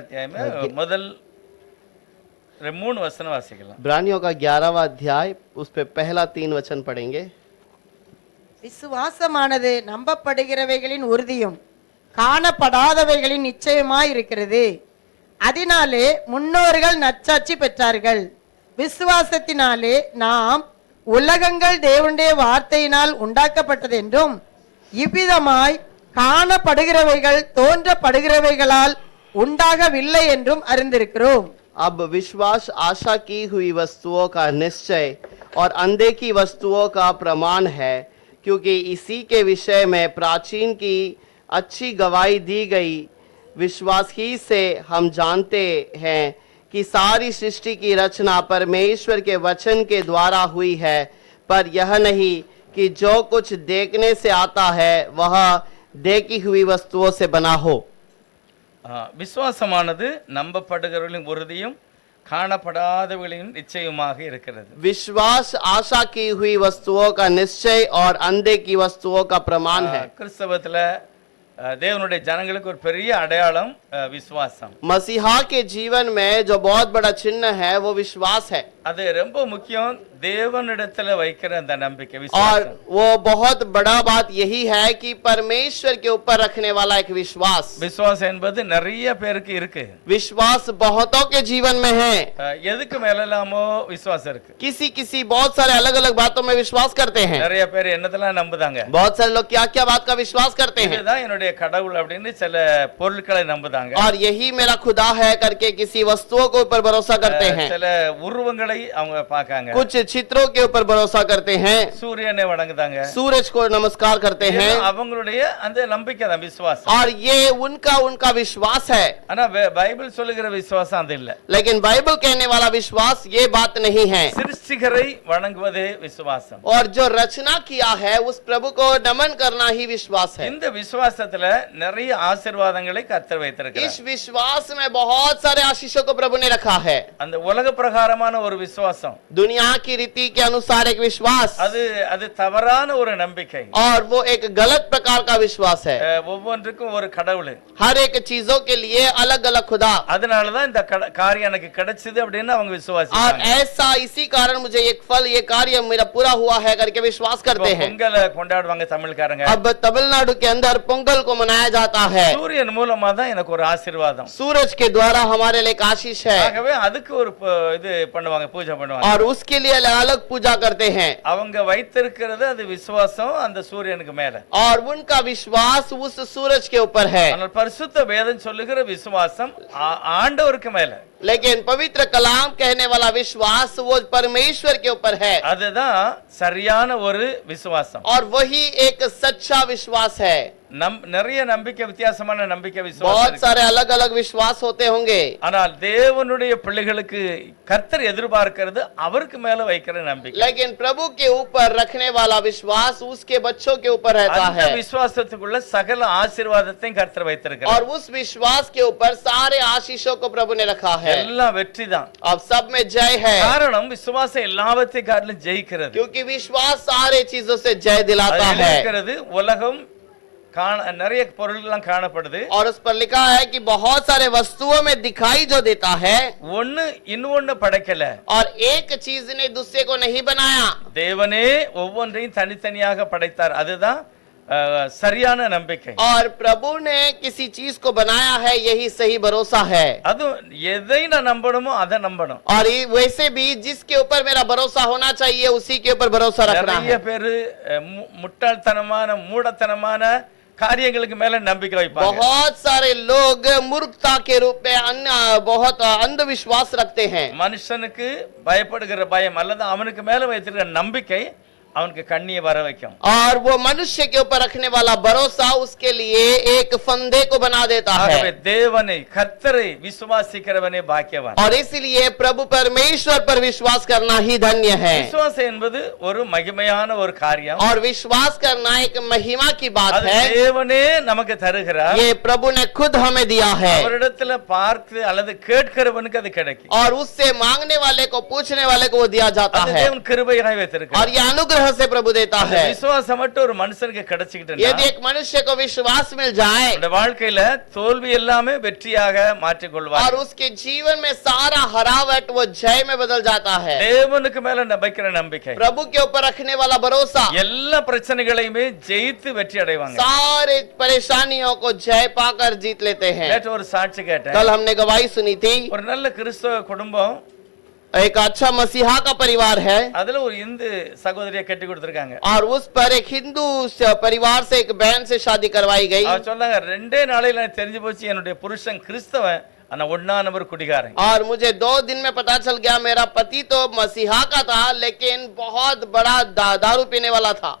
अध्याय में முதல் 3 वचन वासिக்கலாம். इब्रानियों का 11वां अध्याय उस पे पहला 3 वचन पढ़ेंगे. விசுவாசமானது நம்பப்படுகிறவைகளின் உறுதியும் காணப்படாதவைகளின் நிச்சயமாய் இருக்கிறது. அதனாலே முன்னோர்கள் நற்சாட்சி பெற்றார்கள். விசுவாசத்தினாலே நாம் உலகங்கள் தேவனுடைய வார்த்தையினால் உண்டாக்கப்பட்டது என்றும் இவ்விதமாய் காணப்படுகிறவைகள் தோன்றப்படுகிறவைகளால் உண்டாகவில்லை என்றும் அறிந்திருக்கிறோம். अब विश्वास आशा की हुई वस्तुओं का निश्चय और अनदेखी वस्तुओं का प्रमाण है, क्योंकि इसी के विषय में प्राचीन की अच्छी गवाही दी गई. विश्वास ही से हम जानते हैं कि सारी सृष्टि की रचना परमेश्वर के वचन के द्वारा हुई है, पर यह नहीं कि जो कुछ देखने से आता है वह देखी हुई वस्तुओं से बना हो. விசுவாசமானது நம்பப்படுகிறவர்களின் உறுதியும் காணப்படாதவர்களின் நிச்சயமாக இருக்கிறது. विश्वास आशा की हुई वस्तुओं का निश्चय और अनदेखी वस्तुओं का प्रमाण है. கிறிஸ்தவத்துல தேவனுடைய ஜனங்களுக்கு ஒரு பெரிய அடையாளம் விசுவாசம். मसीहा के जीवन में जो बहुत बड़ा चिन्ह है वो विश्वास है. அது ரொம்ப முக்கியம். தேவனிடத்துல வைக்கிற அந்த நம்பிக்கை और விசுவாசம். वो बहुत बड़ा बात यही है कि परमेश्वर के ऊपर रखने वाला एक विश्वास. விசுவாசம் என்பது நிறைய பேருக்கு இருக்கு. विश्वास बहुतों के जीवन में है. எதுக்கு மேலலாமோ விசுவாசம் இருக்கு. किसी किसी बहुत सारे अलग अलग बातों में विश्वास करते हैं. நிறைய பேர் என்னதெல்லாம் நம்புதாங்க. बहुत सारे लोग क्या क्या बात का विश्वास करते हैं. இதுதான் என்னுடைய கடவுள் அப்படின்னு சில பொருட்களை நம்புதாங்க. और यही मेरा खुदा है करके किसी वस्तुओं के ऊपर भरोसा करते हैं. சில உருவங்களை அவங்க பார்க்காங்க. कुछ चित्रों के ऊपर भरोसा करते हैं. சூரியனை வணங்குதாங்க. सूरज को नमस्कार करते हैं. அவங்களுடைய அந்த நம்பிக்கை தான் விசுவாசம். और ये उनका विश्वास है. ஆனா பைபிள் சொல்லுகிற விசுவாசம் அது இல்ல. लेकिन बाइबल कहने वाला विश्वास ये बात नहीं है. சிருஷ்டிகரை வணங்குவதே விசுவாசம். और जो रचना किया है उस प्रभु को नमन करना ही विश्वास है. இந்த விசுவாசத்துல நிறைய ஆசீர்வாதங்களை கர்த்தர் வைத்திருக்கிறார். इस विश्वास में बहुत सारे आशीषों को प्रभु ने रखा है. அந்த உலக பிரகாரமான ஒரு விசுவாசம். दुनिया की रीति के अनुसार एक विश्वास. அது தவறான ஒரு நம்பிக்கை. और वो एक गलत प्रकार का विश्वास है. ஒவ்வொன்றுக்கும் ஒரு கடவுள். हर एक चीजों के लिए अलग अलग खुदा. அதனாலதான் இந்த காரியம் எனக்கு கிடைச்சது அப்படின்னு அவங்க और விசுவாசிக்கிறாங்க. ऐसा इसी कारण मुझे एक फल ये कार्य मेरा पूरा हुआ है करके विश्वास करते हैं. பொங்கலை கொண்டாடுவாங்க தமிழ்காரங்க. अब तमिलनाडु के अंदर पोंगल को मनाया जाता है. சூரியன் மூலமா தான் எனக்கு ஒரு ஆசீர்வாதம். सूरज के द्वारा हमारे लिए एक आशीष है. ஆகவே அதுக்கு ஒரு இது பண்ணுவாங்க, பூஜை பண்ணுவாங்க. और उसके लिए अलग पूजा करते हैं. அவங்க வைத்திருக்கிறது அது விசுவாசம் அந்த சூரியனுக்கு மேல. और उनका विश्वास उस सूरज के ऊपर है. ஆனால் பரிசுத்த வேதம் சொல்லுகிற விசுவாசம் ஆண்டவருக்கு மேல. लेकिन पवित्र कलाम कहने वाला विश्वास वो परमेश्वर के ऊपर है. அதுதான் சரியான ஒரு விசுவாசம். और वही एक सच्चा विश्वास है. நிறைய நம்பிக்கை, வித்தியாசமான நம்பிக்கை விசுவாசம் बहुत இருக்கு. सारे अलग अलग विश्वास होते होंगे. ஆனால் தேவனுடைய பிள்ளைகளுக்கு கர்த்தர் எதிர்பார்க்கிறது அவருக்கு மேல வைக்கிற நம்பிக்கை. लेकिन प्रभु के ऊपर रखने वाला विश्वास उसके बच्चों के ऊपर रहता அந்த है. விசுவாசத்துக்குள்ள சகல ஆசீர்வாதத்தையும் கர்த்தர் வைத்திருக்கிறார். और उस विश्वास के ऊपर सारे आशीषों को प्रभु ने रखा है. எல்லாம் வெற்றிதான். अब सब में जय है. காரணம் விசுவாசம் எல்லாவற்றையும் காட்டிலும் ஜெயிக்கிறது. क्योंकि विश्वास सारे चीजों से जय दिलाता அதுல है. இருக்கிறது உலகம் நிறைய பொருள்லாம் காணப்படுது. और उस पर लिखा है कि बहुत सारे वस्तुओं में दिखाई जो देता है, ஒன்னு இன்னொன்னு படைக்கல. और एक चीज ने दूसरे को नहीं बनाया. தேவனே ஒவ்வொன்றையும் தனித்தனியாக படைத்தார். அதுதான் சரியான நம்பிக்கை. और प्रभु ने किसी चीज को बनाया है, यही सही भरोसा है. அது எதை நான் நம்பணுமோ அதை நம்பணும். और वैसे भी जिसके ऊपर मेरा भरोसा होना चाहिए उसी के ऊपर भरोसा रखना நிறைய है. பேரு முட்டாள்தனமான மூடத்தனமான காரியங்களுக்கு மேல நம்பிக்கை வைப்பாங்க. बहुत सारे लोग मूर्खता के रूप में बहुत अंधविश्वास रखते हैं. மனுஷனுக்கு பயப்படுகிற பயம் அல்லது அவனுக்கு மேல வைத்திருக்கிற நம்பிக்கை அவனுக்கு கண்ணியை வர வைக்கும். और वो मनुष्य के ऊपर रखने वाला भरोसा उसके लिए एक फंदे को बना देता ஆகவே है. தேவனை கர்த்தரை விசுவாசிக்கிறவனே பாக்கியவான். और इसलिए प्रभु परमेश्वर पर विश्वास करना ही धन्य है. விசுவாசம் என்பது ஒரு மகிமையான ஒரு காரியம். और विश्वास करना एक महिमा की बात அது है. தேவனே நமக்கு தருகிறார். ये प्रभु ने खुद हमें दिया है. அவரிடத்துல பார்த்து அல்லது கேட்கிறவனுக்கு அது கிடைக்கும். और उससे मांगने वाले को, पूछने वाले को वो दिया जाता அது है. தேவன் கிருபையாய் வைத்திருக்கிறார். और ये अनुग्रह तरह से प्रभु देता அந்த है। விசுவாசம் மட்டும் ஒரு மனுஷனுக்கு கிடைச்சிக்கிட்டு यदि एक मनुष्य को विश्वास मिल जाए அவனுடைய வாழ்க்கையில தோல்வி எல்லாமே வெற்றியாக மாற்றிக் और கொள்வார் उसके जीवन में सारा हरावट वो जय में बदल जाता है। தேவனுக்கு மேல வைக்கிற நம்பிக்கை प्रभु के ऊपर रखने वाला भरोसा எல்லா பிரச்சனைகளையுமே ஜெயித்து வெற்றி அடைவாங்க सारे परेशानियों को जय पाकर जीत लेते हैं। நேற்று ஒரு சாட்சி கேட்டேன் कल हमने गवाही सुनी थी, ஒரு நல்ல கிறிஸ்தவ குடும்பம் एक अच्छा मसीहा का परिवार है அதுல ஒரு இந்து சகோதரியை கட்டி கொடுத்திருக்காங்க और उस पर एक हिंदू परिवार से एक बहन से शादी करवाई गई அவ சொன்னாங்க 2 நாளையில எனக்கு தெரிஞ்சு போச்சு என்னுடைய புருஷன் கிறிஸ்தவன் ஆனா 1 நம்பர் குடிகாரன் और मुझे 2 दिन में पता चल गया मेरा पति तो मसीहा का था लेकिन बहुत बड़ा दारू पीने वाला था।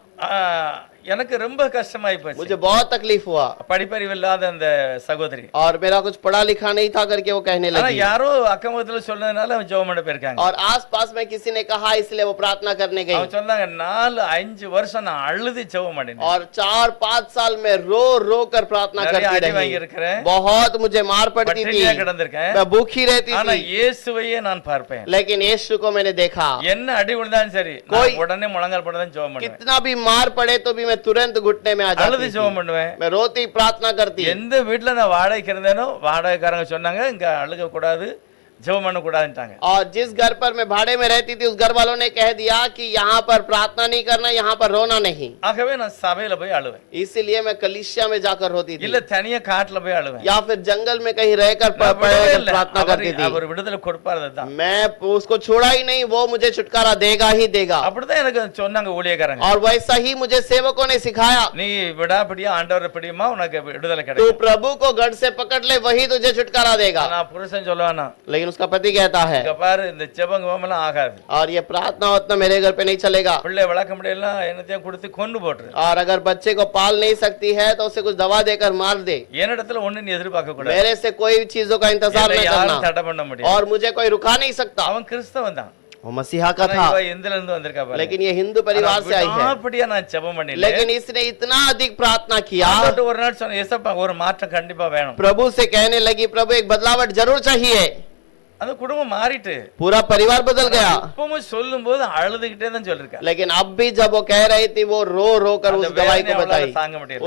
எனக்கு ரொம்ப கஷ்டமாயி போச்சு मुझे बहुत तकलीफ हुआ படிப்பறிவு இல்லாத அந்த சகோதரி और मेरा कुछ पढ़ा लिखा नहीं था करके वो कहने ஆனா लगी யாரோ அக்கம்பக்கத்துல சொன்னதுனால அவன் ஜெபம் பண்ண போயிருக்காங்க और आसपास में किसी ने कहा इसलिए वो प्रार्थना करने गई அவன் சொன்னாங்க 4-5 வருஷம் நான் அழுது ஜெபம் பண்ணினேன் और 4-5 साल में रो रो कर प्रार्थना நிறைய करती அடி வாங்கி रही। இருக்கிறேன் बहुत मुझे मार पड़ती थी, பட்டினியா கிடந்திருக்கேன் मैं भूखी रहती ஆனா थी, இயேசுவையே நான் பார்ப்பேன் लेकिन यीशु को मैंने देखा। என்ன அடி விழுந்தாலும் சரி कोई- நான் உடனே முழங்கால் போட்டுதான் ஜெபம் பண்ணுவேன் कितना भी मार पड़े तो भी मैं तुरंत घुटने में आ அழுது जाती थी, ஜெபம் பண்ணுவேன் मैं रोती प्रार्थना करती। எந்த வீட்டுல நான் வாடகைக்கு இருந்தேனோ வாடகைக்காரங்க சொன்னாங்க இங்க அழுக கூடாது ஜெபம் பண்ண கூடாதுட்டாங்க और जिस घर पर मैं भाड़े में रहती थी उस घर वालों ने कह दिया कि यहाँ पर प्रार्थना नहीं करना, यहाँ पर रोना नहीं। ஆகவே நான் சபையில போய் அழுவேன் इसीलिए मैं कलिसिया में जाकर रोती थी இல்ல தனியா காட்டுல போய் அழுவேன் या फिर जंगल में कहीं रहकर நான் விடவே पड़कर இல்ல. प्रार्थना करती थी। அவர் விடுதலை கொடுப்பாரு அதுதான் मैं उसको छोड़ा ही नहीं, वो मुझे छुटकारा देगा ही देगा। அப்படிதான் எனக்கு சொன்னாங்க ஊழியக்காரங்க और वैसा ही मुझे सेवकों ने सिखाया, நீ விடாப்பிடியா ஆண்டவரை பிடியுமா உனக்கு விடுதலை तू கிடைக்கும் प्रभु को गढ़ से पकड़ ले, वही तुझे छुटकारा देगा। நான் புருஷன் சொல்லுவானா लेकिन उसका पति कहता है இங்க பாரு இந்த ஜெபம் எல்லாம் ஆகாது और ये प्रार्थना उतना मेरे घर पे नहीं चलेगा, பிள்ளை வளர்க்க முடியல என்னத்தையும் கொடுத்து கொண்டு போட்டுரு और अगर बच्चे को पाल नहीं सकती है तो उसे कुछ दवा देकर मार दे। என்னிடத்துல ஒண்ணு நீ எதிர்பார்க்க கூடாது मेरे से कोई चीजों का इंतजार என்னை नहीं யாரும் करना தடை பண்ண முடியாது और मुझे कोई रुका नहीं सकता। அவன் கிறிஸ்தவன் தான் वो मसीहा का ஆனா था, இவ எந்தில இருந்து வந்திருக்கா பாரு लेकिन ये हिंदू परिवार से आई है। அப்படியே நான் ஜெபம் பண்ணல लेकिन इसने इतना अधिक प्रार्थना किया, ஆண்டவர்ட்ட ஒரு நாள் சொன்ன ஏசப்பா ஒரு மாற்றம் கண்டிப்பா வேணும் प्रभु से कहने लगी प्रभु एक बदलावट जरूर चाहिए। அந்த குடும்பம் மாறிட்டு पूरा परिवार बदल गया, இப்பவும் சொல்லும்போது அழுதுகிட்டே தான் சொல்லிருக்கா लेकिन अब भी जब वो कह रही थी वो रो रो कर அந்த उस गवाही को வேதனையை बताई, அவளால தாங்க முடியல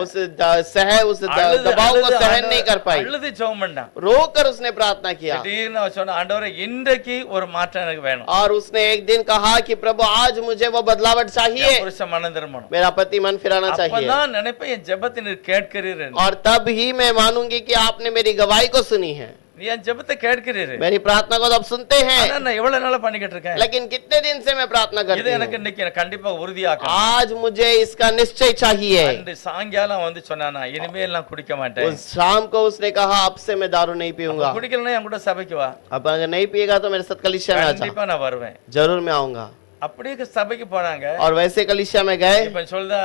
उस दबाव को सहन नहीं कर पाई, அழுது ஜெபம் பண்ணான் रो कर उसने प्रार्थना किया। திடீர்னு அவ சொன்ன ஆண்டவரே இன்றைக்கு ஒரு மாற்றம் எனக்கு வேணும் और उसने एक दिन कहा कि प्रभु आज मुझे वो बदलावट चाहिए, என் புருஷன் மனம் திரும்பணும் मेरा पति मन फिराना चाहिए। அப்பதான் நினைப்பேன் என் ஜெபத்தை நீர் கேட்கிறீர் என்று. और तब ही मैं मानूंगी कि आपने मेरी गवाही को सुनी है, நீ என் ஜெபத்தை கேட்கிறீர் मेरी प्रार्थना को तो आप सुनते हैं। ஆனா நான் எவ்வளவு நாளா பண்ணிக்கிட்டு இருக்கேன் लेकिन कितने दिन से मैं प्रार्थना இது करती எனக்கு हूँ, இன்னைக்கு கண்டிப்பா உறுதியாக்கணும் आज मुझे इसका निश्चय चाहिए। அன்று சாயங்காலம் வந்து சொன்னானா இனிமேல் நான் குடிக்க மாட்டேன் उस शाम को उसने कहा अब से मैं दारू नहीं पीऊंगा, குடிக்கலன்னா என் கூட சபைக்கு வா अब अगर नहीं पिएगा तो मेरे साथ कलिसिया में आ जा, கண்டிப்பா நான் வருவேன் जरूर मैं आऊंगा। அப்படியே சபைக்கு போனாங்க और वैसे कलिसिया में गए இப்ப சொல்லுதா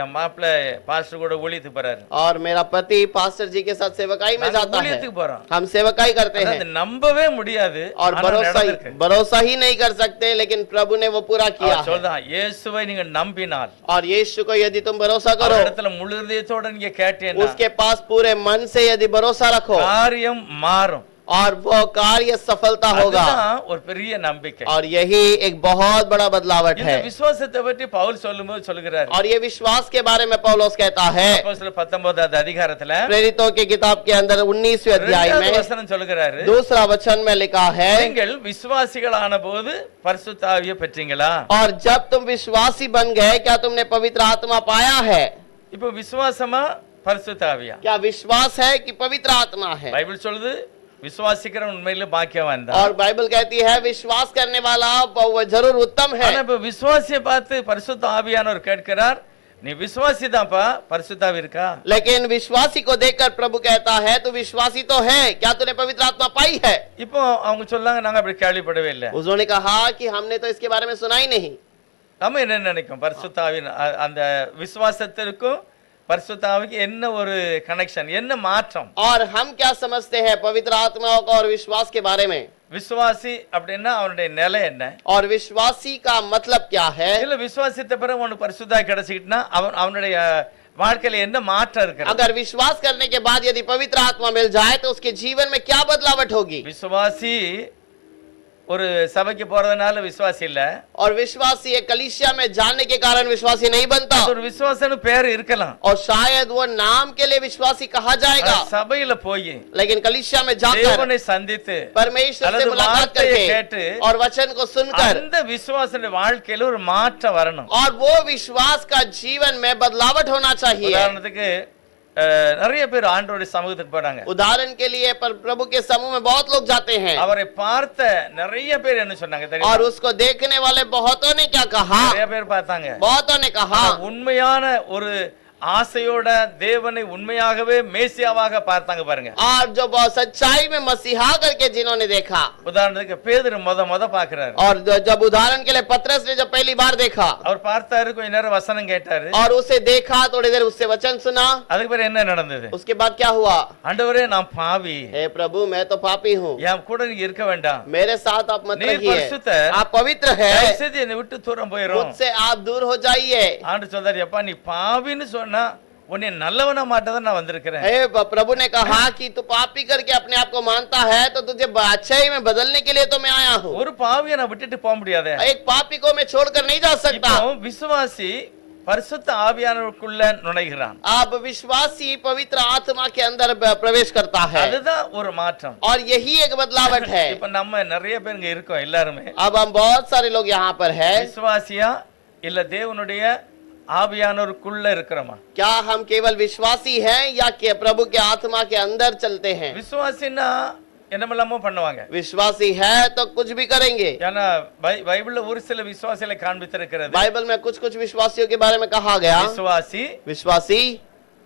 என் மாப்பிள்ளை பாஸ்டர் கூட ஊழியத்துக்கு போறாரு और मेरा पति पास्टर जी के साथ सेवकाई में நாங்க जाता है, ஊழியத்துக்கு போறோம் हम सेवकाई करते हैं அதாவது நம்பவே முடியாது और ஆனா நடந்திருக்கு. भरोसा ही नहीं कर सकते, लेकिन प्रभु ने वो पूरा किया அவர் है। சொல்லுதான் இயேசுவை நீங்க நம்பினால் और यीशु को यदि तुम भरोसा करो, அவர் இடத்துல முழு இதயத்தோட நீங்க கேட்டீங்கன்னா उसके पास पूरे मन से यदि भरोसा रखो காரியம் மாறும் और वो कार्य सफलता होगा। அதுதான் ஒரு பெரிய நம்பிக்கை और यही एक बहुत बड़ा बदलावट இந்த है। விசுவாசத்தை பற்றி பவுல் சொல்லும்போது சொல்லுகிறார் और ये विश्वास के बारे में पौलुस कहता है அப்போஸ்தலர் 19வது அதிகாரத்துல प्रेरितों की किताब के अंदर 19वें अध्याय 2வது में வசனம் சொல்லுகிறாரு दूसरा वचन में लिखा है, நீங்கள் விசுவாசிகளான போது பரிசுத்த ஆவியை பெற்றீங்களா और जब तुम विश्वासी बन गए क्या तुमने पवित्र आत्मा पाया है? இப்போ விசுவாசமா பரிசுத்த ஆவியா क्या विश्वास है कि पवित्र आत्मा है? பைபிள் சொல்லுது விசுவாசிக்கிறவன் உண்மையில பாக்கியவான் தான் और बाइबल कहती है विश्वास करने वाला वो जरूर उत्तम है। ஆனா இப்ப விசுவாசியை பார்த்து பரிசுத்த ஆவியானவர் கேட்கிறார் நீ விசுவாசி தான்ப்பா பரிசுத்த ஆவி இருக்கா लेकिन विश्वासी को देखकर प्रभु कहता है तू विश्वासी तो है, क्या तूने पवित्र आत्मा पाई है? இப்போ அவங்க சொல்லாங்க நாங்க அப்படி கேள்விப்படவே இல்லை उन्होंने कहा कि हमने तो इसके बारे में सुना ही नहीं। நம்ம என்ன நினைக்கும் பரிசுத்த ஆவியின் அந்த விசுவாசத்திற்கும் பரிசுத்த ஆவிக்கு என்ன ஒரு கனெக்ஷன் என்ன மாற்றம் और हम क्या समझते हैं पवित्र आत्माओं का और विश्वास के बारे में? விசுவாசி அப்படின்னா அவனுடைய நிலை என்ன और विश्वासी का मतलब क्या है? இல்ல விசுவாசித்த பிறகு அவனுக்கு பரிசுத்தா கிடைச்சிக்கிட்டுனா அவனுடைய வாழ்க்கையில என்ன மாற்றம் இருக்கு अगर विश्वास करने के बाद यदि पवित्र आत्मा मिल जाए तो उसके जीवन में क्या बदलावट होगी? விசுவாசி ஒரு சபைக்கு போறதுனால விசுவாசி இல்ல, और विश्वासी एक कलीसिया में जाने के कारण विश्वासी नहीं बनता, ஒரு விசுவாசன்னு பேர் இருக்கலாம், और शायद वो नाम के लिए विश्वासी कहा जाएगा, சபையில போய் लेकिन कलीसिया में जाकर தேவனை சந்தித்து परमेश्वर से அல்லது मुलाकात வார்த்தையை करके கேட்டு और वचन को सुनकर அந்த விசுவாசனுடைய வாழ்க்கையில ஒரு மாற்றம் வரணும். और वो विश्वास का जीवन में बदलावट होना चाहिए। உதாரணத்துக்கு நிறைய பேர் ஆண்டவருடைய சமூகத்துக்கு போறாங்க, उदाहरण के लिए प्रभु के समूह में बहुत लोग जाते हैं, அவரை பார்த்த நிறைய பேர் என்ன சொன்னாங்க தெரியுமா? और उसको देखने वाले बहुतों ने क्या कहा, நிறைய பேர் பார்த்தாங்க, बहुतों ने कहा உண்மையான ஒரு ஆசையோட தேவனை உண்மையாகவே மேசியாவாக பார்த்தாங்க பாருங்க. और जो बहुत सच्चाई में मसीहा करके जिन्होंने देखा, உதாரணத்துக்கு பேதுரு முத பாக்குறாரு, और जब उदाहरण के लिए पतरस ने जब पहली बार देखा அவர் பார்த்தாரு, கொஞ்ச நேரம் வசனம் கேட்டாரு, और उसे देखा, थोड़ी देर उससे वचन सुना, அதுக்கு பிறகு என்ன நடந்தது? उसके बाद क्या हुआ, ஆண்டவரே நான் பாவி, हे प्रभु मैं तो पापी हूँ, என் கூட நீங்க இருக்க வேண்டாம், मेरे साथ आप मत நீர் रहिए, பரிசுத்தர், आप पवित्र है, தயவு செய்து என்னை விட்டு தூரம் போயிரும். मुझसे आप दूर हो जाइए। ஆண்டு சொல்றாரு, எப்பா நீ பாவின்னு சொன்னா உன்னை நல்லவனா மாட்டதான் நான் வந்திருக்கிறேன். हे प्रभु ने कहा कि तू पापी करके अपने आप को मानता है तो तुझे अच्छाई में बदलने के लिए तो मैं आया हूँ। ஒரு பாவியை நான் விட்டுட்டு போக முடியாது. एक पापी को मैं छोड़कर नहीं जा सकता। இப்போ விசுவாசி பரிசுத்த ஆவியானவருக்குள்ள நுழைகிறான், अब विश्वासी पवित्र आत्मा के अंदर प्रवेश करता है, அதுதான் ஒரு மாற்றம். और यही एक बदलावट है। இப்ப நம்ம நிறைய பேர் இங்க இருக்கோம், எல்லாருமே अब हम बहुत सारे लोग यहाँ पर है, விசுவாசியா இல்ல தேவனுடைய ஆவியானவருக்குள்ள இருக்கிறோமா? क्या हम केवल विश्वासी हैं या कि प्रभु के आत्मा के अंदर चलते हैं? விசுவாசின்னா என்னமெல்லாமோ பண்ணுவாங்க, विश्वासी है तो कुछ भी करेंगे। ஏன்னா பைபிள்ல ஒரு சில விசுவாசிகளை காண்பித்திருக்கிறது. बाइबल में कुछ कुछ विश्वासियों के बारे में कहा गया, விசுவாசி, विश्वासी,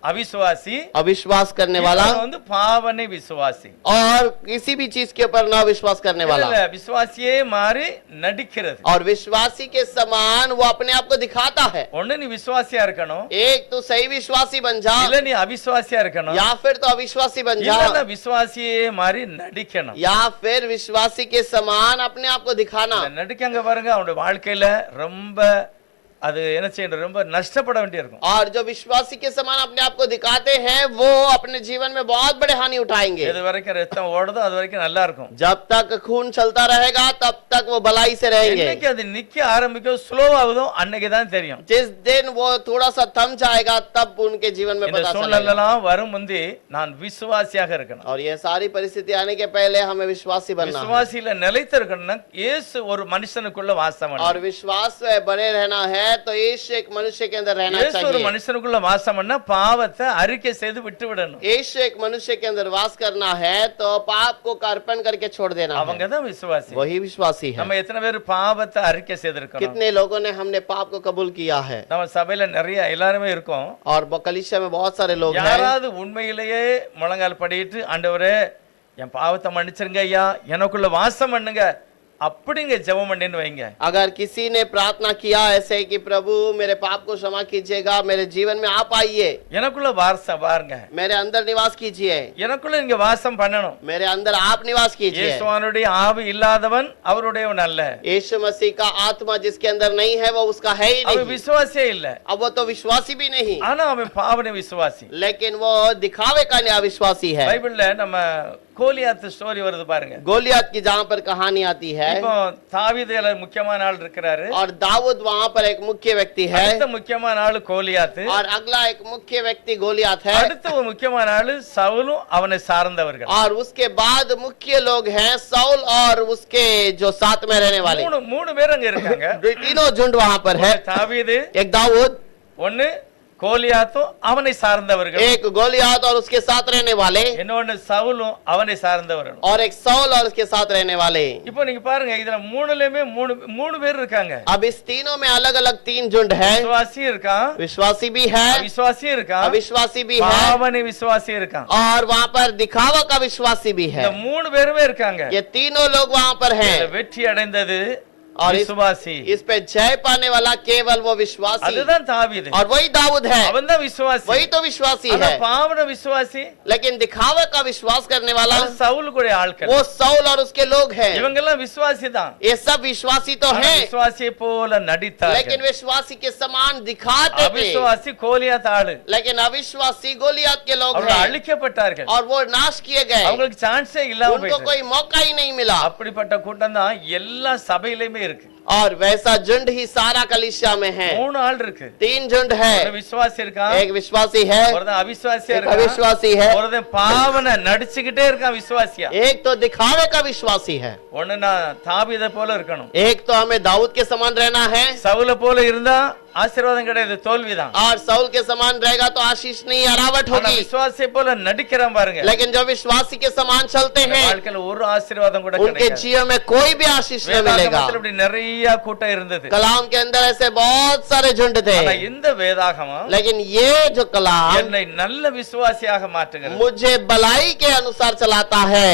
அவிசுவாசி, अविश्वास करने वाला, இவன் வந்து பாவனை விசுவாசி. और किसी भी चीज के ऊपर ना विश्वास करने वाला, இல்ல, விசுவாசியே மாறி நடிக்கிறது. और विश्वासी के समान वो अपने आप को दिखाता है। ஒண்ணு நீ விசுவாசியா இருக்கணும், एक तो सही विश्वासी बन जा, இல்ல நீ அவிசுவாசியா இருக்கணும், या फिर तो अविश्वासी बन जा, இல்லன்னா விசுவாசியே மாறி நடிக்கணும். या फिर विश्वासी के समान अपने आप को दिखाना। இந்த நடிக்கங்க பாருங்க, அவனுடைய வாழ்க்கையில ரொம்ப அது என்ன செய்யணும், ரொம்ப நஷ்டப்பட வேண்டியிருக்கும். और जो विश्वासी के समान अपने आप को दिखाते हैं वो अपने जीवन में बहुत बड़े हानि उठाएंगे। எது வரைக்கும் ரத்தம் ஓடுதோ அது வரைக்கும் நல்லா இருக்கும். जब तक खून चलता रहेगा तब तक वो भलाई से रहेंगे। என்னைக்கு அது நிக்க ஆரம்பிக்கும், ஸ்லோ ஆகுதோ அன்னைக்கு தான் தெரியும். जिस दिन वो थोड़ा सा थम जाएगा तब उनके जीवन में இந்த पता चलेगा। சூழ்நிலைலாம் வரும் முந்தி நான் விசுவாசியாக இருக்கணும். और ये सारी परिस्थिति आने के पहले हमें विश्वासी बनना है। விசுவாசியில நிலைத்து இருக்கணும்னா இயேசு ஒரு மனுஷனுக்குள்ள வாசம் பண்ணணும். और विश्वास में बने रहना है तो यीशु एक मनुष्य के अंदर रहना இயேசு ஒரு चाहिए। மனுஷனுக்குள்ள வாசம் பண்ணா பாவத்தை அறிக்கை செய்து விட்டு விடணும். यीशु एक मनुष्य के अंदर वास करना है तो पाप को अर्पण करके छोड़ देना है। அவங்க தான் விசுவாசி. वही विश्वासी है। நம்ம எத்தனை பேர் பாவத்தை அறிக்கை செய்திருக்கோம்? कितने लोगों ने हमने पाप को कबूल किया है? நம்ம சபையில நிறைய எல்லாருமே இருக்கோம். और कलीसिया में बहुत सारे लोग हैं। யாராவது உண்மையிலேயே முழங்கால் படியிட்டு ஆண்டவரே என் பாவத்தை மன்னிச்சிருங்க ஐயா, எனக்குள்ள வாசம் பண்ணுங்க அப்படிங்க ஜெபம் பண்ணேன்னு வைங்க. अगर किसी ने प्रार्थना किया ऐसे कि प्रभु मेरे पाप को क्षमा कीजिएगा, मेरे जीवन में आप आइए, எனக்குள்ள வாசம் பாருங்க, मेरे अंदर निवास कीजिए, எனக்குள்ள நீங்க வாசம் பண்ணணும். मेरे अंदर आप निवास कीजिए। இயேசுவானுடைய ஆவி இல்லாதவன் அவருடையவன் அல்ல. यीशु मसीह का आत्मा जिसके अंदर नहीं है वो उसका है ही அவன் नहीं। விசுவாசியே இல்ல, अब वो तो विश्वासी भी नहीं, ஆனா அவன் பாவனை விசுவாசி. लेकिन वो दिखावे का अविश्वासी है। பைபிள்ல நம்ம கோலியாத் ஸ்டோரி வருது பாருங்க. गोलियत की जहाँ पर कहानी आती है, இப்போ தாவீதுல முக்கியமான ஆள் இருக்கிறாரு, और दाऊद वहाँ पर एक मुख्य व्यक्ति है, அடுத்த முக்கியமான ஆளு கோலியாத், और अगला एक मुख्य व्यक्ति गोलियत है, அடுத்த ஒரு முக்கியமான ஆளு சவுலும் அவனை சார்ந்தவர்கள். और उसके बाद मुख्य लोग हैं सौल और उसके जो साथ में रहने वाले। மூணு பேர் அங்க இருக்காங்க. तीनों झुंड वहाँ पर है, தாவீது, एक दाऊद, ஒன்னு கோலியாத்தும் அவனை சார்ந்தவர்கள், एक गोलियत और उसके साथ रहने वाले, இன்னொன்னு சவுலும் அவனை சார்ந்தவர்கள். और एक सौल और उसके साथ रहने वाले। இப்போ நீங்க பாருங்க, இதுல மூணுலயுமே மூணு பேர் இருக்காங்க. अब इस तीनों में अलग अलग तीन झुंड है, விசுவாசி இருக்கான், विश्वासी भी है, விசுவாசி இருக்கான், अविश्वासी भी है, பாவனை விசுவாசி இருக்கான். और वहाँ पर दिखावा का विश्वासी भी है। இந்த மூணு பேருமே இருக்காங்க. ये तीनों लोग वहाँ पर हैं, இதுல வெற்றி அடைந்தது और விசுவாசி. इस पे जय पाने वाला केवल वो विश्वासी, அதுதான் தாவீது. और वही दाऊद है, அவன்தான் விசுவாசி. वही तो विश्वासी ஆனா है। பாவன விசுவாசி लेकिन दिखावे का विश्वास करने वाला அது சவுலுடைய ஆட்கள். वो सौल और उसके लोग हैं। இவங்க எல்லாம் விசுவாசி தான். ये सब विश्वासी तो ஆனா हैं, விசுவாசியை போல நடித்தார்கள். लेकिन विश्वासी के समान दिखाते थे। அவிசுவாசி கோலியாத் ஆளு. लेकिन अविश्वासी गोलियत के लोग அவர்கள் हैं, அழிக்கப்பட்டார்கள். और वो नाश किए गए, அவங்களுக்கு சான்ஸே இல்லாம उनको போயிடுச்சு. कोई मौका ही नहीं मिला। அப்படிப்பட்ட கூட்டம் தான் எல்லா சபையிலுமே இருக்கு. और वैसा झुंड ही सारा कलीसिया में है। 3 ஆள் இருக்கு. 3 झुंड है, ஒரு விசுவாசி இருக்கான், एक विश्वासी है, ஒருத்தன் அவிசுவாசியா एक இருக்கான், अविश्वासी है, ஒருத்தன் பாவனை நடிச்சுக்கிட்டே இருக்கான் விசுவாசியா. एक तो दिखावे का विश्वासी है। ஒண்ணு நான் தாவீதை போல இருக்கணும். एक तो हमें दाऊद के समान रहना है, சவுல போல இருந்தா ஆசீர்வாதம் கிடையாது, தோல்விதான். और साउल के समान रहेगा तो आशीष नहीं, हरावट ஆனா होगी। விசுவாசியை போல நடிக்கிறான் பாருங்க, लेकिन जो विश्वासी के समान चलते हैं, வாழ்க்கையில ஒரு ஆசீர்வாதம் கூட उनके கிடையாது. जीवन में कोई भी आशीष नहीं मिलेगा। வேதாகமத்துல இப்படி நிறைய கூட்டம் இருந்தது. कलाम के अंदर ऐसे बहुत सारे झुंड थे, ஆனா இந்த வேதாகமம் लेकिन ये जो कलाम என்னை நல்ல விசுவாசியாக மாற்றுகிறது. मुझे भलाई के अनुसार चलाता है।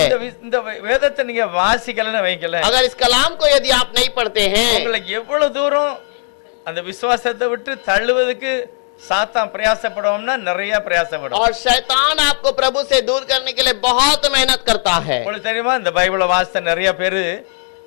இந்த வேதத்தை நீங்க வாசிக்கலன்னு வைக்கல, अगर इस कलाम को यदि आप नहीं पढ़ते हैं, உங்களை எவ்வளவு தூரம் அந்த விசுவாசத்தை விட்டு தள்ளுவதற்கு சாத்தான் பிரயாசப்படுவோம்னா நிறைய பிரயாசப்படும். और शैतान आपको प्रभु से दूर करने के लिए बहुत मेहनत करता है। உங்களுக்கு தெரியுமா, இந்த பைபிளை வாசித்த நிறைய பேரு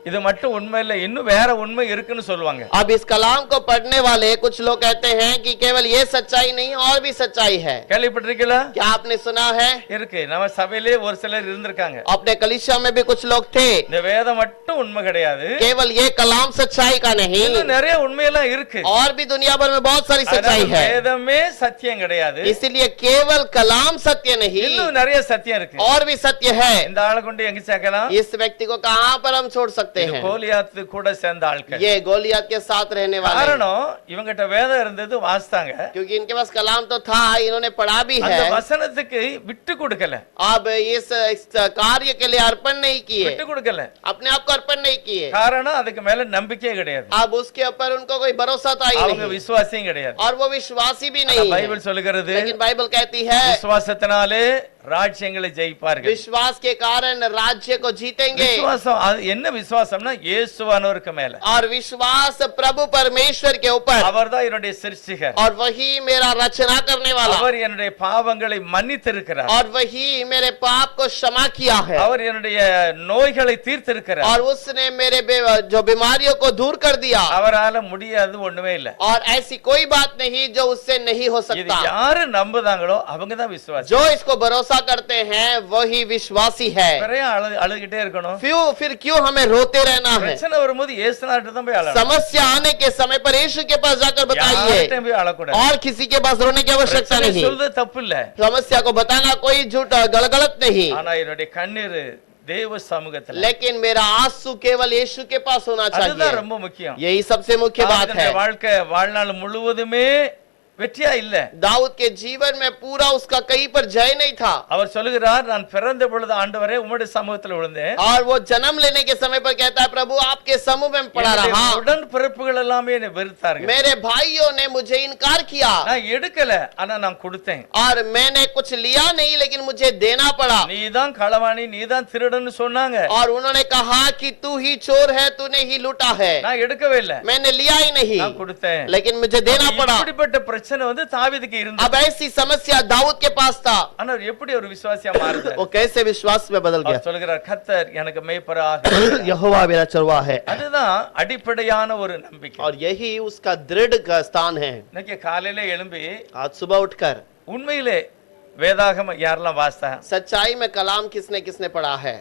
இது மட்டும் உண்மை இல்ல, இன்னும் வேற உண்மை இருக்குன்னு சொல்லுவாங்க. अब इस कलाम को पढ़ने वाले कुछ लोग कहते हैं कि केवल ये सच्चाई नहीं और भी सच्चाई है। கேள்விப்பட்டிருக்கீங்களா? क्या आपने सुना है? இருக்கு, நம்ம சபையிலே ஒரு சிலர் இருந்திருக்காங்க. अपने कलीसिया में भी कुछ लोग थे, இந்த வேதம் மட்டும் உண்மை கிடையாது, केवल ये कलाम सच्चाई का नहीं, இன்னும் நிறைய உண்மையெல்லாம் இருக்கு. और भी दुनिया भर में बहुत सारी सच्चाई அதனால है। வேதமே சத்தியம் கிடையாது, इसलिए केवल कलाम सत्य नहीं, இன்னும் நிறைய சத்தியம் இருக்கு. और भी सत्य है। இந்த ஆளை கொண்டு எங்க சேர்க்கலாம்? इस व्यक्ति को कहां पर हम छोड़ सकते இது हैं? கோலியாத்து கூட சேர்ந்த ஆட்கள். ये गोलियत के साथ रहने वाले हैं। காரணம் இவங்கிட்ட வேதம் இருந்தது, வாசித்தாங்க. क्योंकि इनके पास कलाम तो था, इन्होंने पढ़ा भी அந்த है। வசனத்துக்கு விட்டு கொடுக்கல, अब इस कार्य के लिए अर्पण नहीं किए, விட்டு கொடுக்கல. अपने आप को अर्पण नहीं किए। காரணம் அதுக்கு மேல நம்பிக்கையே கிடையாது, अब उसके ऊपर उनको कोई भरोसा था ही அவங்க नहीं, விசுவாசியும் கிடையாது. और वो विश्वासी भी ஆனா नहीं है। பைபிள் சொல்லுகிறது, लेकिन बाइबल कहती है விசுவாசத்தினாலே ராஜ்யங்களை ஜெயிப்பார்கள். विश्वास के कारण राज्य को जीतेंगे। விசுவாசம் அது என்ன விசுவாசம்னா இயேசுவானவருக்கு மேல. और विश्वास प्रभु परमेश्वर के ऊपर, அவர்தான் என்னுடைய சிருஷ்டிகர், और वही मेरा रचना करने वाला, அவர் என்னுடைய பாவங்களை மன்னித்திருக்கிறார், और वही मेरे पाप को क्षमा किया है, அவர் என்னுடைய நோய்களை தீர்த்திருக்கிறார், और उसने मेरे जो बीमारियों को दूर कर दिया, அவரால முடியாது ஒண்ணுமே இல்ல. और ऐसी कोई बात नहीं जो उससे नहीं हो இது सकता। யாரு நம்புதாங்களோ அவங்க தான் விசுவாசி. जो इसको भरोसा करते हैं वही विश्वासी है। நிறைய அழுதுகிட்டே இருக்கணும். फिर क्यों हमें रोते रहना है? பிரச்சனை வரும்போது இயேசுநாட்டு தான் போய் அழணும். समस्या आने के समय पर यीशु के पास जाकर बताइए, யார்கிட்டயும் போய் அழக்கூடாது. और किसी के पास रोने की आवश्यकता பிரச்சனை नहीं। சொல்றது தப்பு இல்ல, समस्या को बताना कोई झूठ गलत नहीं, ஆனா என்னுடைய கண்ணீர் தேவ சமூகத்துல, लेकिन मेरा आंसू केवल यीशु के पास होना அதுதான் चाहिए। ரொம்ப முக்கியம். यही सबसे मुख्य बात है। தாவீதுடைய வாழ்க்கை வாழ்நாள் முழுவதுமே வெற்றியா இல்ல. दाऊद के जीवन में पूरा उसका कहीं पर जय नहीं था, அவர் சொல்லுகிறார், நான் பிறந்த பொழுது ஆண்டவரே உம்முடைய சமூகத்துல விழுந்தேன், और वो जन्म लेने के समय पर कहता है, प्रभु आपके समूह में पड़ा रहा, உடன் பிறப்புகள் எல்லாமே என்னை வெறுத்தார்கள், मेरे भाइयों ने मुझे इनकार किया, நான் எடுக்கல ஆனா நான் கொடுத்தேன், और मैंने कुछ लिया नहीं लेकिन मुझे देना पड़ा, நீதான் களவாணி நீதான் திருடன்னு சொன்னாங்க, और उन्होंने कहा कि तू ही चोर है, तूने ही लूटा है, நான் எடுக்கவே இல்ல, मैंने लिया ही नहीं, நான் கொடுத்தேன். लेकिन मुझे देना पड़ा। இப்படிப்பட்ட பிரச்சனை வந்து தாவீதுக்கு இருந்தது. अब ऐसी समस्या दाऊद के पास था, ஆனா அவர் எப்படி ஒரு விசுவாசியா மாறுது? वो कैसे विश्वास में बदल गया? அவர் சொல்கிறார், கர்த்தர் எனக்கு மேய்ப்பராக यहोवा मेरा चरवाहा है, அதுதான் அடிப்படையான ஒரு நம்பிக்கை. और यही उसका दृढ़ का स्थान है। இன்னைக்கு காலையில எழும்பி आज सुबह उठकर உண்மையிலே வேதாகம யாரெல்லாம் வாசித்தா, सच्चाई में कलाम किसने किसने पढ़ा है?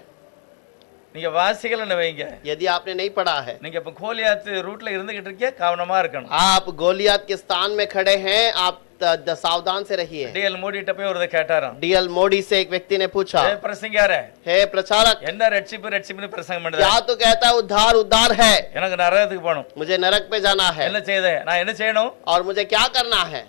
நீங்க வாசிக்கலன்னு வைங்க, यदि आपने नहीं पढ़ा है, நீங்க இப்ப கோலியாத்து ரூட்ல இருந்துகிட்டு இருக்கீங்க, கவனமா இருக்கணும். आप गोलियत के स्थान में खड़े हैं, आप सावधान से रहिए। டிஎல் மூடிட்ட போய் ஒருத்தர் கேட்டாராம், डीएल मोडी से एक व्यक्ति ने पूछा, ஏ பிரசங்கியாரே, हे प्रचारक, என்ன ரட்சிப்புன்னு பிரசங்கம் பண்ணுது? क्या तू कहता है उद्धार उद्धार है? எனக்கு நரகத்துக்கு போகணும், मुझे नरक पे जाना है, என்ன செய்த, நான் என்ன செய்யணும்? और मुझे क्या करना है?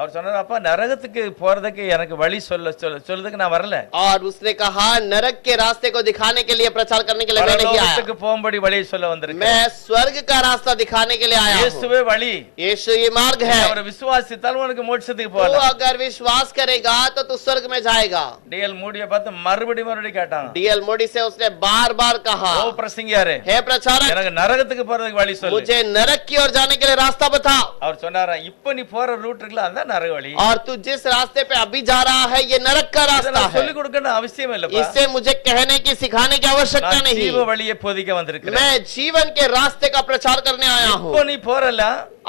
அவர் சொன்னார், அப்பா நரகத்துக்கு போறதுக்கு எனக்கு வழி சொல்றதுக்கு நான் வரல, और उसने कहा नरक के रास्ते को दिखाने के लिए, प्रचार करने के लिए मैं नहीं आया, பரலோகத்துக்கு போகும்படி வழி சொல்ல வந்திருக்கேன். मैं स्वर्ग का रास्ता दिखाने के लिए आया हूँ। இயேசுவே வழி. यीशु ये मार्ग है। அவரை விசுவாசித்தால் உனக்கு மோட்சத்துக்கு तू போகலாம். अगर विश्वास करेगा तो तू स्वर्ग में जाएगा। டிஎல் மூடியை பார்த்து மறுபடியும் கேட்டான். डीएल मोडी से उसने बार बार कहा, ஓ பிரசங்கியாரே, हे प्रचारक, எனக்கு நரகத்துக்கு போறதுக்கு வழி சொல்லு. मुझे नरक की ओर जाने के लिए रास्ता बता। அவர் சொன்னாரா, இப்ப நீ போற ரூட் இருக்குல்ல, அதான் நரக வழி. और तू जिस रास्ते पे अभी जा रहा है ये नरक का இதை रास्ता நான் है। சொல்லிக் கொடுக்கணும் அவசியம் இல்லப்பா. इससे मुझे कहने की सिखाने की आवश्यकता நான் नहीं। ஜீவ வழியை போதிக்க வந்திருக்கிறேன். मैं जीवन के रास्ते का प्रचार करने आया हूँ। இப்போ நீ போறல,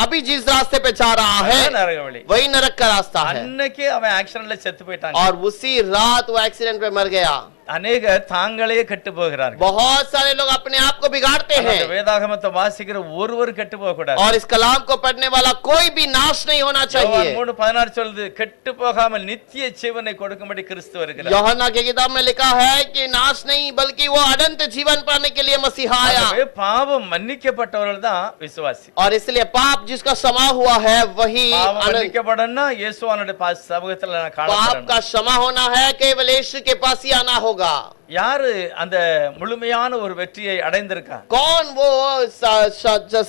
अभी जिस रास्ते पे जा रहा है அதான் நரக வழி. वही नरक का रास्ता है। அன்னைக்கு அவன் ஆக்சிடென்ட்ல செத்து போயிட்டான். और उसी रात वो एक्सीडेंट पे मर गया। அநேக தாங்களே கெட்டு போகிறார்கள். बहुत सारे लोग अपने आप को बिगाड़ते அந்த हैं। வேதாகமத்தை வாசிக்கிற ஒருவர் கெட்டு போக கூடாது. और इस कलाम को पढ़ने वाला कोई भी नाश नहीं होना चाहिए। 3:16 சொல்லுது, கெட்டு போகாமல் நித்திய ஜீவனை கொடுக்கும்படி கிறிஸ்து வருகிறார். यूहन्ना की किताब में लिखा है कि नाश नहीं बल्कि वो अनंत जीवन पाने के लिए मसीहा आया। ஆகவே பாவம் மன்னிக்கப்பட்டவர்கள் தான் விசுவாசி. और इसलिए पाप जिसका क्षमा हुआ है वही பாவம் अनंत। மன்னிக்கப்படணும்னா இயேசுவானுடைய சமூகத்துல நான் पाप காணப்படுறேன். का क्षमा होना है केवल यीशु के पास ही आना होगा। யாரு அந்த முழுமையான ஒரு வெற்றியை அடைந்திருக்கா? कौन वो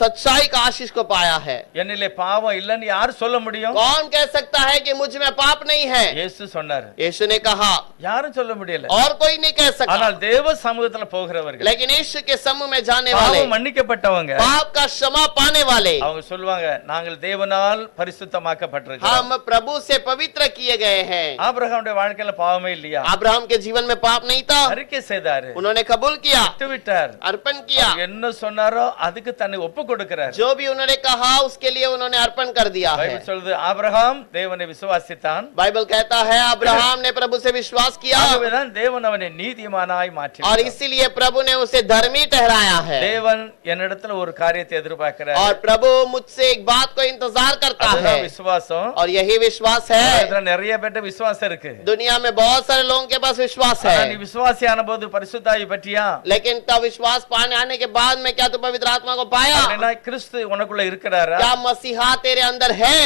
सच्चाई का आशीष को पाया है? என்னிலே பாவம் இல்லைன்னு யார் சொல்ல முடியும்? कौन कह सकता है कि मुझ में पाप नहीं है? இயேசு சொன்னாரு. यीशु ने कहा, யாரும் சொல்ல முடியல. और कोई नहीं कह सकता। ஆனால் தேவ சமூகத்துல போகிறவர்கள், लेकिन यीशु के समूह में जाने वाले, பாவம் மன்னிக்கப்பட்டவங்க, पाप का क्षमा पाने वाले, அவங்க சொல்லுவாங்க, நாங்கள் தேவனால் பரிசுத்தமாக்கப்பட்டிருக்கிறோம். हम प्रभु से पवित्र किए गए हैं। ஆபிரகாமுடைய வாழ்க்கையில பாவமே இல்லையா? अब्राहम के जीवन में पाप नहीं था। அறிக்கை செய்தாரு, उन्होंने कबूल किया, விட்டுவிட்டார். अर्पण किया। அவர் என்ன சொன்னாரோ அதுக்கு தன்னை ஒப்பு கொடுக்கிறார். जो भी उन्होंने कहा उसके लिए उन्होंने अर्पण कर दिया है। பைபிள் சொல்லுது, ஆபிரகாம் தேவனை விசுவாசித்தான், बाइबल कहता है अब्राहम ने प्रभु से विश्वास किया ஆகவேதான் தேவன் அவனை நீதிமானாய் और மாற்றினார். इसीलिए प्रभु ने उसे धर्मी ठहराया है। தேவன் என்னிடத்துல ஒரு காரியத்தை எதிர்பார்க்கிறார். और प्रभु मुझसे एक बात को इंतजार करता है அதுதான் விசுவாசம். और यही विश्वास है। இதுல நிறைய பேர்ட்ட விசுவாசம் இருக்கு. दुनिया में बहुत सारे लोगों के पास विश्वास ஆனா है, நீ விசுவாசியான போது பரிசுத்தாவி பற்றியா? लेकिन तब विश्वास पाने आने के बाद में क्या तू पवित्र आत्मा को पाया? அப்படின்னா கிறிஸ்து உனக்குள்ள இருக்கிறாரா? क्या मसीहा तेरे अंदर है?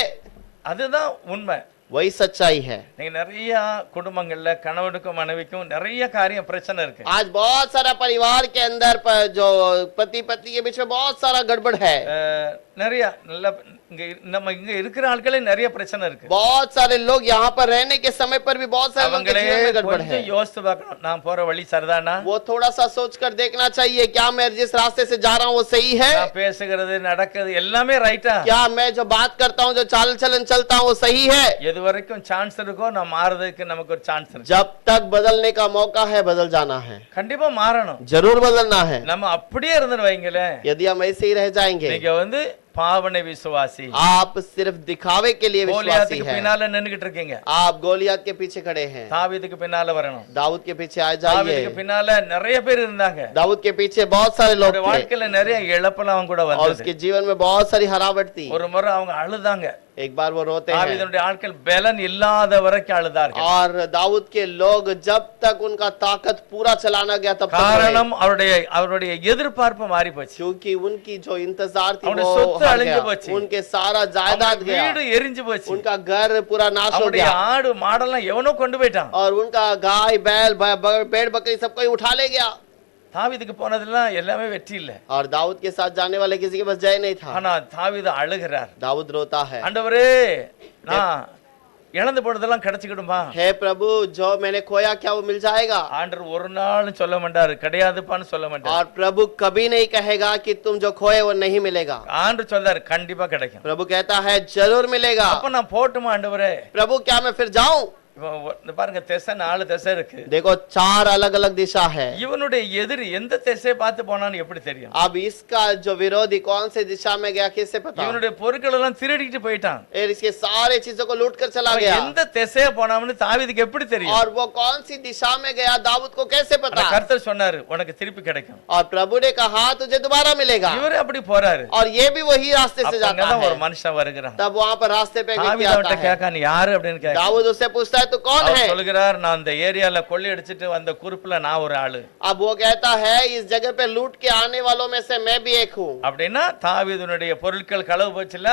அதுதான் உண்மை. वही सच्चाई है। நீங்க நிறைய குடும்பங்கள்ல கணவனுக்கும் மனைவிக்கும் நிறைய காரியம் பிரச்சனை இருக்கு. आज बहुत सारा परिवार के अंदर जो पति पत्नी के बीच में बहुत सारा गड़बड़ है। நிறைய நல்ல நம்ம இங்க இருக்கிற ஆட்களே நிறைய பிரச்சனை இருக்கு. बहुत सारे लोग यहाँ पर रहने के समय पर भी बहुत सारे लोगों के அவங்களே जीवन में गड़बड़ है। கொஞ்சம் யோசித்து பார்க்கணும், நான் போற வழி சரிதானா? वो थोड़ा सा सोच कर देखना चाहिए, क्या मैं जिस रास्ते से जा रहा हूँ वो सही है? நான் பேசுகிறது நடக்கிறது எல்லாமே ரைட்டா? क्या मैं जो बात करता हूँ, जो चाल चलन चलता हूँ वो सही है? எது வரைக்கும் சான்ஸ் இருக்கோ நான் மாறதுக்கு நமக்கு ஒரு சான்ஸ் இருக்கு. जब तक बदलने का मौका है बदल जाना है, கண்டிப்பா மாறணும். जरूर बदलना है। நம்ம அப்படியே இருந்துன்னு வைங்களேன், यदि हम ऐसे ही रह जाएंगे, நீங்க வந்து பாவனை விசுவாசி, आप सिर्फ दिखावे के लिए विश्वासी கோலியாத்துக்கு हैं। பின்னால நின்னுகிட்டு இருக்கீங்க. आप गोलियत के पीछे खड़े हैं, தாவீதுக்கு பின்னால வரணும். दाऊद के पीछे आ தாவீதுக்கு जाइए। பின்னால நிறைய பேர் இருந்தாங்க. दाऊद के पीछे बहुत सारे लोग அவருடைய थे வாழ்க்கையில நிறைய இழப்பெல்லாம் கூட और வந்தது. उसके जीवन में बहुत सारी हरावट थी। ஒரு முறை அவங்க அழுதாங்க. एक बार वो रोते हैं தாவீதுடைய ஆட்கள் பலன் இல்லாத வரைக்கும் அழுதார்கள். और दाऊद के लोग जब तक उनका ताकत पूरा चलाना गया तब तक रोए। காரணம் அவருடைய எதிர்பார்ப்பு மாறி போச்சு. क्योंकि उनकी जो इंतजार थी அவனுடைய वो சொத்து हार அழிஞ்சு गया। போச்சு. उनके सारा जायदाद गया, வீடு எரிஞ்சு போச்சு. उनका घर पूरा नाश हो அவனுடைய गया ஆடு மாடெல்லாம் எவனோ கொண்டு போயிட்டான். और उनका गाय बैल भेड़ बकरी सब कोई उठा ले गया। தாவீதுக்கு போனதெல்லாம் எல்லாமே வெற்றி இல்ல. और दाऊद के साथ जाने वाले किसी के पास जय नहीं था। ஆனா தாவீது அழுகிறார். दाऊद रोता है, ஆண்டவரே, நான் இழந்து போனதெல்லாம் கிடைச்சுக்கிடுமா? हे प्रभु, जो मैंने खोया क्या वो मिल जाएगा? ஆண்டவர் ஒரு நாளும் சொல்ல மாட்டாரு, கிடையாதுப்பான்னு சொல்ல மாட்டாரு. और प्रभु कभी नहीं कहेगा कि तुम जो खोए वो नहीं मिलेगा। ஆண்டவர் சொல்றாரு, கண்டிப்பா கிடைக்கும். प्रभु कहता है जरूर मिलेगा। அப்ப நான் போட்டுமா ஆண்டவரே? प्रभु क्या मैं फिर जाऊं? இந்த பாருங்க, திசை 4 திசை இருக்கு. देखो 4 अलग अलग दिशा है। இவனுடைய எதிரி எந்த திசையை பார்த்து போனான்னு எப்படி தெரியும்? अब इसका जो विरोधी कौन से दिशा में गया किससे पता? இவனுடைய பொருட்கள் எல்லாம் திருடிட்டு போயிட்டான். और इसके सारे चीजों को लूट कर चला गया। எந்த திசையை போனான்னு தாவீதுக்கு எப்படி தெரியும்? और वो कौन सी दिशा में गया दाऊद को कैसे पता? கர்த்தர் சொன்னாரு, உனக்கு திருப்பி கிடைக்கும். और प्रभु ने कहा तुझे दोबारा मिलेगा। இவரே அப்படி போறாரு. और ये भी वही रास्ते से जाता அப்பதான் है। ஒரு மனுஷன் வருகிறான். तब वहां पर रास्ते पे व्यक्ति தாவீது आता அவன்கிட்ட है। கேட்கான், நீ யாரு அப்படின்னு கேட்க. दाऊद उससे पूछता है तू कौन है? சொல்லுகிறார், நான் அந்த ஏரியால கொள்ளை அடிச்சிட்டு வந்த குரூப்ல நான் ஒரு ஆளு. अब वो कहता है इस जगह पे लूट के आने वालों में से मैं भी एक हूँ। அப்படின்னா தாவீதுனுடைய பொருட்கள் களவு போச்சுல,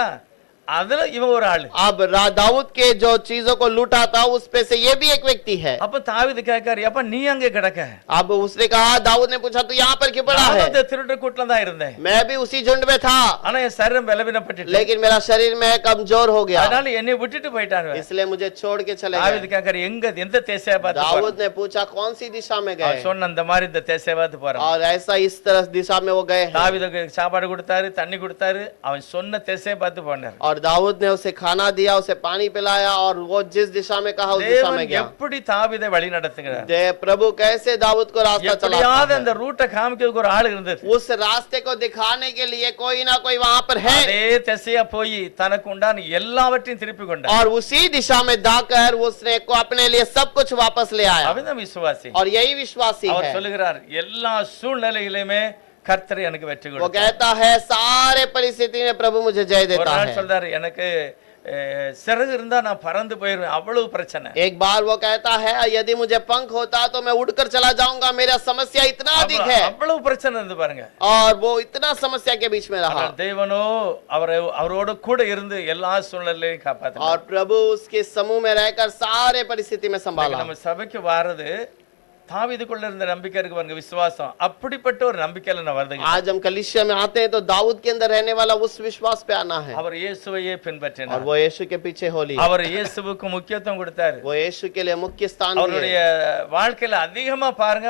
அதுல இவன் ஒரு ஆளு. अब दाऊद के जो चीजों को लूटा था उसपे से ये भी एक व्यक्ति है। அப்ப தாவீது கேட்காரு, அப்ப நீ அங்கே கிடக்க? अब उसने कहा, दाऊद ने पूछा तू यहाँ पर क्यों पड़ा நானும் है? அந்த திருட்டு கூட்டத்துல தான் இருந்தேன், मैं भी उसी झुंड में था, ஆனா என் சரீரம் பலவீனப்பட்டுச்சு, लेकिन मेरा शरीर में कमजोर हो गया, அதனால என்னை விட்டுட்டு போயிட்டாரு. इसलिए मुझे छोड़ के चले தாவீது गए। கேட்காரு, எந்த தேசையா பார்த்து போற? दाऊद ने पूछा कौन सी दिशा में गए? அவன் சொன்ன அந்த மாதிரி இந்த தேசையா பார்த்து போறான். और ऐसा इस तरह दिशा में वो गए हैं। தாவீதுக்கு சாப்பாடு கொடுத்தாரு, தண்ணி கொடுத்தாரு, அவன் சொன்ன தேசையா பார்த்து போனார். और दाऊद ने उसे खाना दिया, उसे पानी पिलाया, और वो जिस दिशा में कहा उस दिशा में தேவன் गया। எப்படி தாவீதை வழி நடத்துகிறார்? प्रभु कैसे दाऊद को रास्ता எப்படியாவது चलाता அந்த है। ரூட்டை காமிக்கிறதுக்கு ஒரு ஆள் இருந்தது. उस रास्ते को दिखाने के लिए कोई ना कोई वहां पर है, அதே திசையா போய் தனக்கு உண்டான எல்லாவற்றையும் திருப்பி கொண்டார். और उसी दिशा में जाकर उसने को अपने लिए सब कुछ वापस ले आया, அவன் தான் விசுவாசி. और यही विश्वासी அவர் है। சொல்லுகிறார், எல்லா சூழ்நிலையிலுமே கர்த்தர் எனக்கு வெற்றி वो கொடுத்தார். कहता है सारे परिस्थिति में प्रभु मुझे जय ஒரு देता நாள் है। சொல்றாரு, எனக்கு சிறகு இருந்தா நான் பறந்து போயிருவேன், அவ்வளவு பிரச்சனை. एक बार वो कहता है यदि मुझे पंख होता तो मैं उड़कर चला जाऊंगा, मेरा समस्या इतना अधिक है, அவ்வளவு பிரச்சனை இருந்து பாருங்க. और वो इतना समस्या के बीच में रहा, ஆனால் தேவனோ அவரோட கூட இருந்து எல்லா சூழ்நிலையும் காப்பாத்தினார். और प्रभु उसके समूह में रहकर सारे परिस्थिति में संभाला। நம்ம சபைக்கு வாரது தாவீதுக்குள்ள இருந்த நம்பிக்கை இருக்கு பாருங்க, விசுவாசம். அப்படிப்பட்ட ஒரு நம்பிக்கையில நான் வருதுங்க. आज हम कलीसिया में आते हैं तो दाऊद के अंदर रहने वाला उस विश्वास पे आना है, அவர் இயேசுவையே और பின்பற்றினார். वो यीशु के पीछे होली, அவர் இயேசுவுக்கு முக்கியத்துவம் கொடுத்தாரு. वो यीशु के लिए मुख्य स्थान दिए, அவருடைய வாழ்க்கையில அதிகமா பாருங்க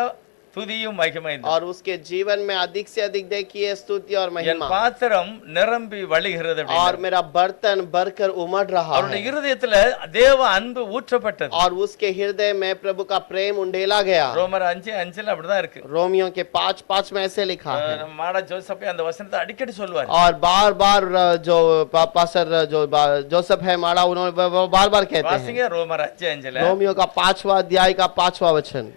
துதியும் மகிமையும். और उसके जीवन में अधिक से अधिक देखिए स्तुति और என் महिमा, பாத்திரம் நிரம்பி வழிகிறது और அப்படின்னாரு. मेरा बर्तन भरकर उमड़ रहा அவருடைய है, இருதயத்துல தேவ அன்பு ஊற்றப்பட்டது. और उसके हृदय में प्रभु का प्रेम उंडेला गया। ரோமர் 5:5 அப்படிதான் இருக்கு. रोमियो के 5:5 में ऐसे लिखा है, நம்ம மாடா ஜோசப் அந்த வசனத்தை அடிக்கடி சொல்லுவார். और बार बार जो पास्टर जो जोसेफ है माड़ा, उन्होंने बार बार कहते हैं। வாசிங்க ரோமர் 5:5. रोमियो का 5वां अध्याय का 5वां वचन,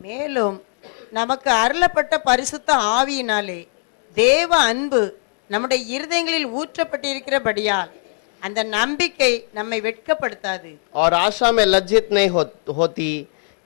மேலும் நமக்கு அருளப்பட்ட பரிசுத்த ஆவியினாலே தேவ அன்பு நம்முடைய இருதயங்களில் ஊற்றப்பட்டிருக்கிறபடியால் அந்த நம்பிக்கை நம்மை வெட்கப்படுத்தாது। और आशा में लज्जित नहीं होती,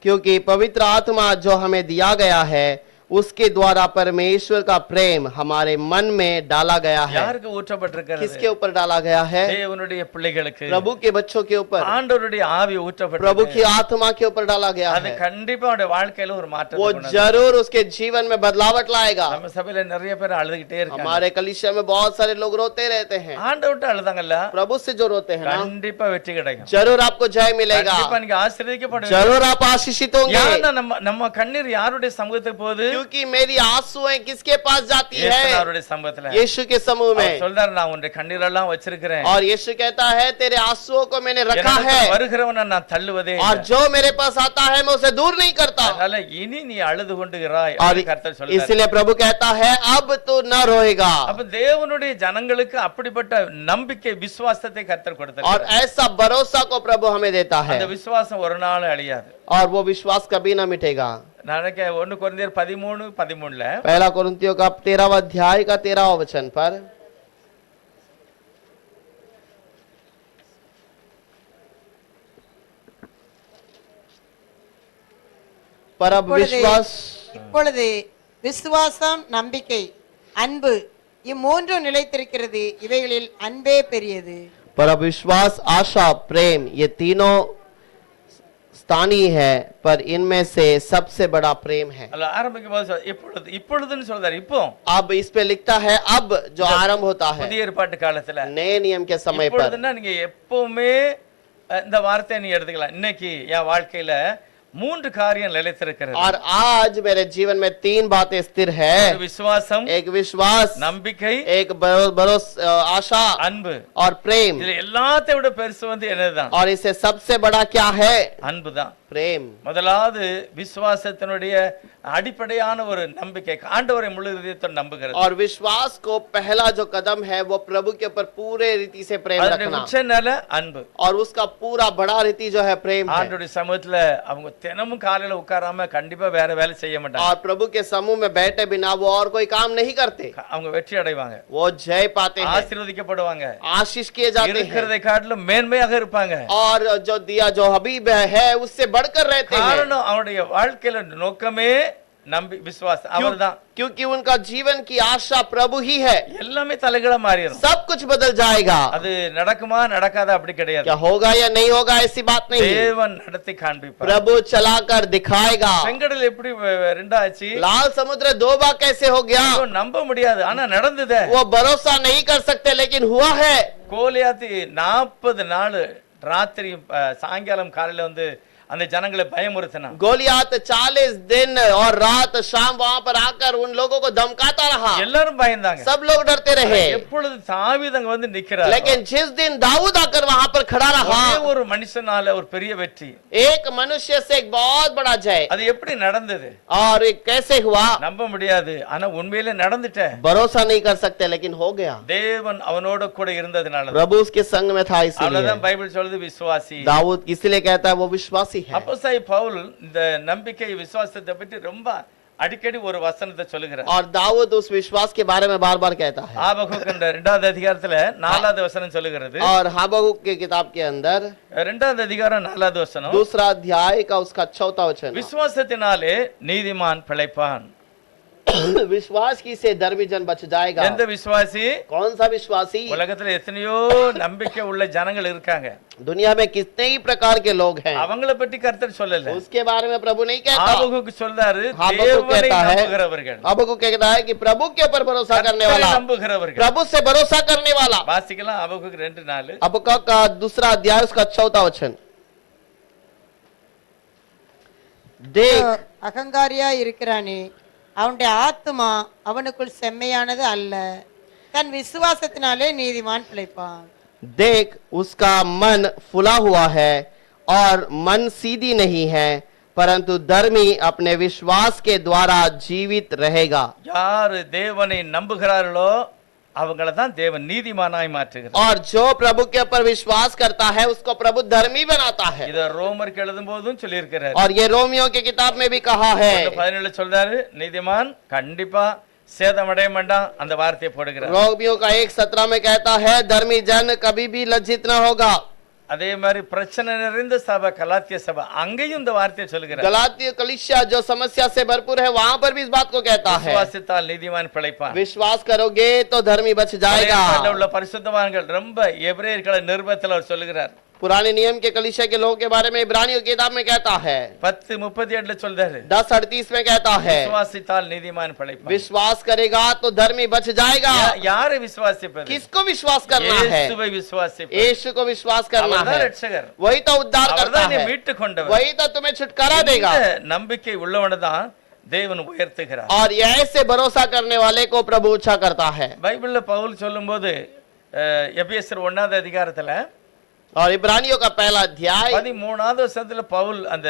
क्योंकि पवित्र आत्मा जो हमें दिया गया है उसके द्वारा परमेश्वर का प्रेम हमारे मन में डाला गया है। யாருக்கு ஊற்றப்பட்டிருக்கிறது? किसके ऊपर डाला गया है? தேவனுடைய பிள்ளைகளுக்கு. प्रभु के बच्चों के ऊपर, ஆண்டவருடைய ஆவி प्रभु ஊற்றப்பட்டிருக்கு. की आत्मा के ऊपर डाला गया அது है। கண்டிப்பா அவருடைய வாழ்க்கையில ஒரு மாற்றத்தை वो கொண்டு வரும். जरूर उसके जीवन में बदलावट लाएगा। நம்ம சபையில நிறைய பேர் அழுதுகிட்டே இருக்காங்க. हमारे कलीसिया में बहुत सारे लोग रोते रहते हैं, ஆண்டவர்ட்ட அழுதாங்கல்ல, प्रभु से जो रोते हैं ना, கண்டிப்பா வெற்றி கிடைக்கும். जरूर आपको जय मिलेगा, கண்டிப்பா நீங்க ஆசீர்வதிக்கப்படுவீங்க. जरूर आप आशीषित होंगे। ஏன்னா நம்ம கண்ணீர் யாருடைய சமூகத்துக்கு போகுது? क्योंकि मेरी आंसुएं किसके पास जाती है? அவருடைய சமூகத்துல. यीशु के समूह में। அவர் சொல்றாரு, நான் உன்னுடைய கண்ணீரெல்லாம் வச்சிருக்கிறேன், और यीशु कहता है तेरे आंसुओं को मैंने रखा என்னிடத்தில் है, வருகிறவனை நான் தள்ளுவதே और இல்லை. जो मेरे पास आता है मैं उसे दूर नहीं करता। அதனால இனி நீ அழுது கொண்டுகிறாய் और அப்படின்னு கர்த்தர் சொல்றாரு. इसलिए प्रभु कहता है अब तू न रोएगा। அப்ப தேவனுடைய ஜனங்களுக்கு அப்படிப்பட்ட நம்பிக்கை விசுவாசத்தை கர்த்தர் கொடுத்தார். और ऐसा भरोसा को प्रभु हमें देता है, அந்த விசுவாசம் ஒரு நாள் அழியாது. और वो विश्वास कभी ना मिटेगा। நாளைக்கு 1 கொரிந்தியர் 13:13 पहला कुरिन्थियों का 13वां अध्याय का 13वां वचन पर, पर अब विश्वास, இப்பொழுது விசுவாசம், நம்பிக்கை, அன்பு இம்மூன்றும் நிலைத்திருக்கிறது, இவைகளில் அன்பே பெரியது। पर अब विश्वास, आशा, प्रेम ये तीनों स्थानीय है, पर इनमें से सबसे बड़ा प्रेम है। அல்ல ஆரம்பிக்கும் போது இப்பொழுதுன்னு சொல்றாரு. இப்போ अब इस पे लिखता है अब जो आरंभ होता है புதிய ஏற்பாட்டு காலத்துல नए नियम के समय पर। இப்பொழுதுன்னா நீங்க எப்பவுமே இந்த வார்த்தையை நீ எடுத்துக்கலாம். இன்னைக்கு என் வாழ்க்கையில 3 காரியம் நிலைத்திருக்கிறது. और आज मेरे जीवन में 3 बातें स्थिर है, ஒரு விசுவாசம், एक विश्वास, நம்பிக்கை, एक भरोसा, आशा அன்பு. और प्रेम। இதுல எல்லாத்தையும் விட பெருசு என்னதுதான்? और इससे सबसे बड़ा क्या है? அன்புதான். प्रेम। முதலாவது விசுவாசத்தினுடைய அடிப்படையான ஒரு நம்பிக்கை, ஆண்டவரை முழு இதயத்தோடு நம்புகிறது. और विश्वास को पहला जो कदम है वो प्रभु के ऊपर पूरे रीति से प्रेम அதனுடைய रखना, உச்ச நிலை அன்பு. और उसका पूरा बड़ा रीति जो है प्रेम है। ஆண்டவருடைய சமூகத்துல அவங்க தினமும் காலையில உட்காராம கண்டிப்பா வேற வேலை செய்ய மாட்டாங்க. और प्रभु के समूह में बैठे बिना वो और कोई काम नहीं करते, அவங்க வெற்றி அடைவாங்க, वो जय पाते हैं, ஆசீர்வதிக்கப்படுவாங்க, आशीष किए जाते हैं, இருக்கிறதை காட்டிலும் மேன்மையாக இருப்பாங்க. और जो दिया जो हबीब है उससे बढ़कर रहते हैं। காரணம் அவருடைய வாழ்க்கையில நோக்கமே நம்பி விசுவாசம் அவர்தான் क्योंकि उनका जीवन की आशा प्रभु ही है। எல்லாமே தலைகீழா மாறிடும் सब कुछ बदल जाएगा। அது நடக்குமா நடக்காதா அப்படி கிடையாது क्या होगा या नहीं होगा ऐसी बात नहीं है। தேவன் நடத்தி காண்பிப்பார் प्रभु चलाकर दिखाएगा। செங்கடல் எப்படி ரெண்டாச்சு लाल समुद्र दो बार कैसे हो गया? ஐயோ, நம்ப முடியாது ஆனா நடந்ததே वो भरोसा नहीं कर सकते लेकिन हुआ है। கோலியாத்து 40 நாள் ராத்திரி சாயங்காலம் காலையில வந்து அந்த ஜனங்களை பயமுறுத்தினான் गोलियात 40 दिन और रात शाम वहां पर आकर उन लोगों को धमकाता रहा। எல்லாரும் பயந்தாங்க सब लोग डरते रहे। எப்பொழுது தாவீது அங்க வந்து நிக்கிறார் लेकिन जिस दिन दाऊद आकर वहां पर खड़ा रहा, ஒரு மனுஷனால ஒரு பெரிய வெற்றி एक मनुष्य से एक बहुत बड़ा जय। அது எப்படி நடந்தது और ये कैसे हुआ? நம்ப முடியாது ஆனா உண்மையிலே நடந்துட்டே भरोसा नहीं कर सकते लेकिन हो गया। தேவன் அவனோட கூட இருந்ததுனால प्रभु उसके संग में था इसलिए அவ்வளவுதான் பைபிள் சொல்லுது விசுவாசி दाऊद इसलिए कहता है वो विश्वासी है। அப்போஸ்தலன் பவுல் இந்த நம்பிக்கை விசுவாசத்தை பற்றி ரொம்ப அடிக்கடி ஒரு வசனத்தை சொல்லுகிறார் और दाऊद उस विश्वास के बारे में बार बार कहता है। ஆபகுக் என்ற 2வது அதிகாரத்துல 4வது வசனம் சொல்லுகிறது और हबक्कुक के किताब के अंदर 2வது அதிகாரம் 4வது வசனம் दूसरा अध्याय का उसका 4वां वचन, விசுவாசத்தினாலே நீதிமான் பிழைப்பான் विश्वास की से धर्मी जन बच जाएगा। எந்த விசுவாசி कौन सा विश्वासी? உலகத்துல எத்தனையோ நம்பிக்கை உள்ள ஜனங்கள் இருக்காங்க दुनिया में कितने ही प्रकार के लोग हैं, அவங்கள பற்றி கர்த்தர் சொல்லல उसके बारे में प्रभु नहीं कहता। ஆபகுக் சொல்றாரு हबक्कुक தேவனை कहता है, நம்புகிறவர்கள் हबक्कुक कहता है कि प्रभु के ऊपर भरोसा करने वाला, கர்த்தரை நம்புகிறவர்கள் प्रभु से भरोसा करने वाला। வாசிக்கலாம் ஆபகுக் 2:4 हबक्कुक का दूसरा अध्याय उसका 4वां वचन, देख அகங்காரியா இருக்கிறானே அவனுடைய ஆத்துமா அவனுக்குள் செம்மையானது அல்ல, தன் விசுவாசத்தினாலே நீதிமான் பிழைப்பான்। देख उसका मन फुला हुआ है और मन सीधी नहीं है, परंतु धर्मी अपने विश्वास के द्वारा जीवित रहेगा। யார் தேவனை நம்புகிறார்களோ அவங்கள தான் தேவன் நீதிமானாய் மாற்றுகிறார் और जो प्रभु के ऊपर विश्वास करता है उसको प्रभु धर्मी बनाता है। இத ரோமருக்கு எழுதும்போதும் சொல்லியிருக்கிறார் और ये रोमियो की किताब में भी कहा है। 17 சொல்றாரு நீதிமான் கண்டிப்பா சேதமடைய மாட்டான் அந்த வார்த்தையை போடுகிறார் रोमियो का 1:17 में कहता है धर्मी जन कभी भी लज्जित न होगा। அதே மாதிரி பிரச்சனை நிறைந்த சபை கலாத்திய சபை அங்கேயும் இந்த வார்த்தையை சொல்லுகிறார் गलातियों कलीसिया जो समस्या से भरपूर है वहां पर भी इस बात को कहता है, விசுவாசித்தால் நீதிமான் பிழைப்பான் विश्वास करोगे तो धर्मी बच जाएगा। பழைய உள்ள பரிசுத்தவான்கள் ரொம்ப எபிரேயர்களை நிருபத்தில் அவர் சொல்லுகிறார் पुराने नियम के कलीसिया के लोगों के बारे में इब्रानियों की किताब में कहता है, 10:37 சொல்றாரு 10:38 में कहता है, விசுவாசித்தால் நீதிமான் பிழைப்பான் विश्वास करेगा तो धर्मी बच जाएगा। யாரை விசுவாசிப்பது किसको विश्वास करना है? இயேசுவை விசுவாசிப்பது यीशु को विश्वास करना அவர்தான் है, ரட்சகர் वही तो उद्धार करता அவர்தான் நீ है, மீட்டு கொண்டவர் वही तो तुम्हें छुटकारा देगा। இந்த நம்பிக்கை உள்ளவனை தான் தேவன் உயர்த்துகிறார் और ये ऐसे भरोसा करने वाले को प्रभु ऊंचा करता है। பைபிள்ல பவுல் சொல்லும்போது எபேசியர் 1வது அதிகாரத்துல और इब्रानियों का पहला अध्याय 13வது வசனத்துல பவுல் அந்த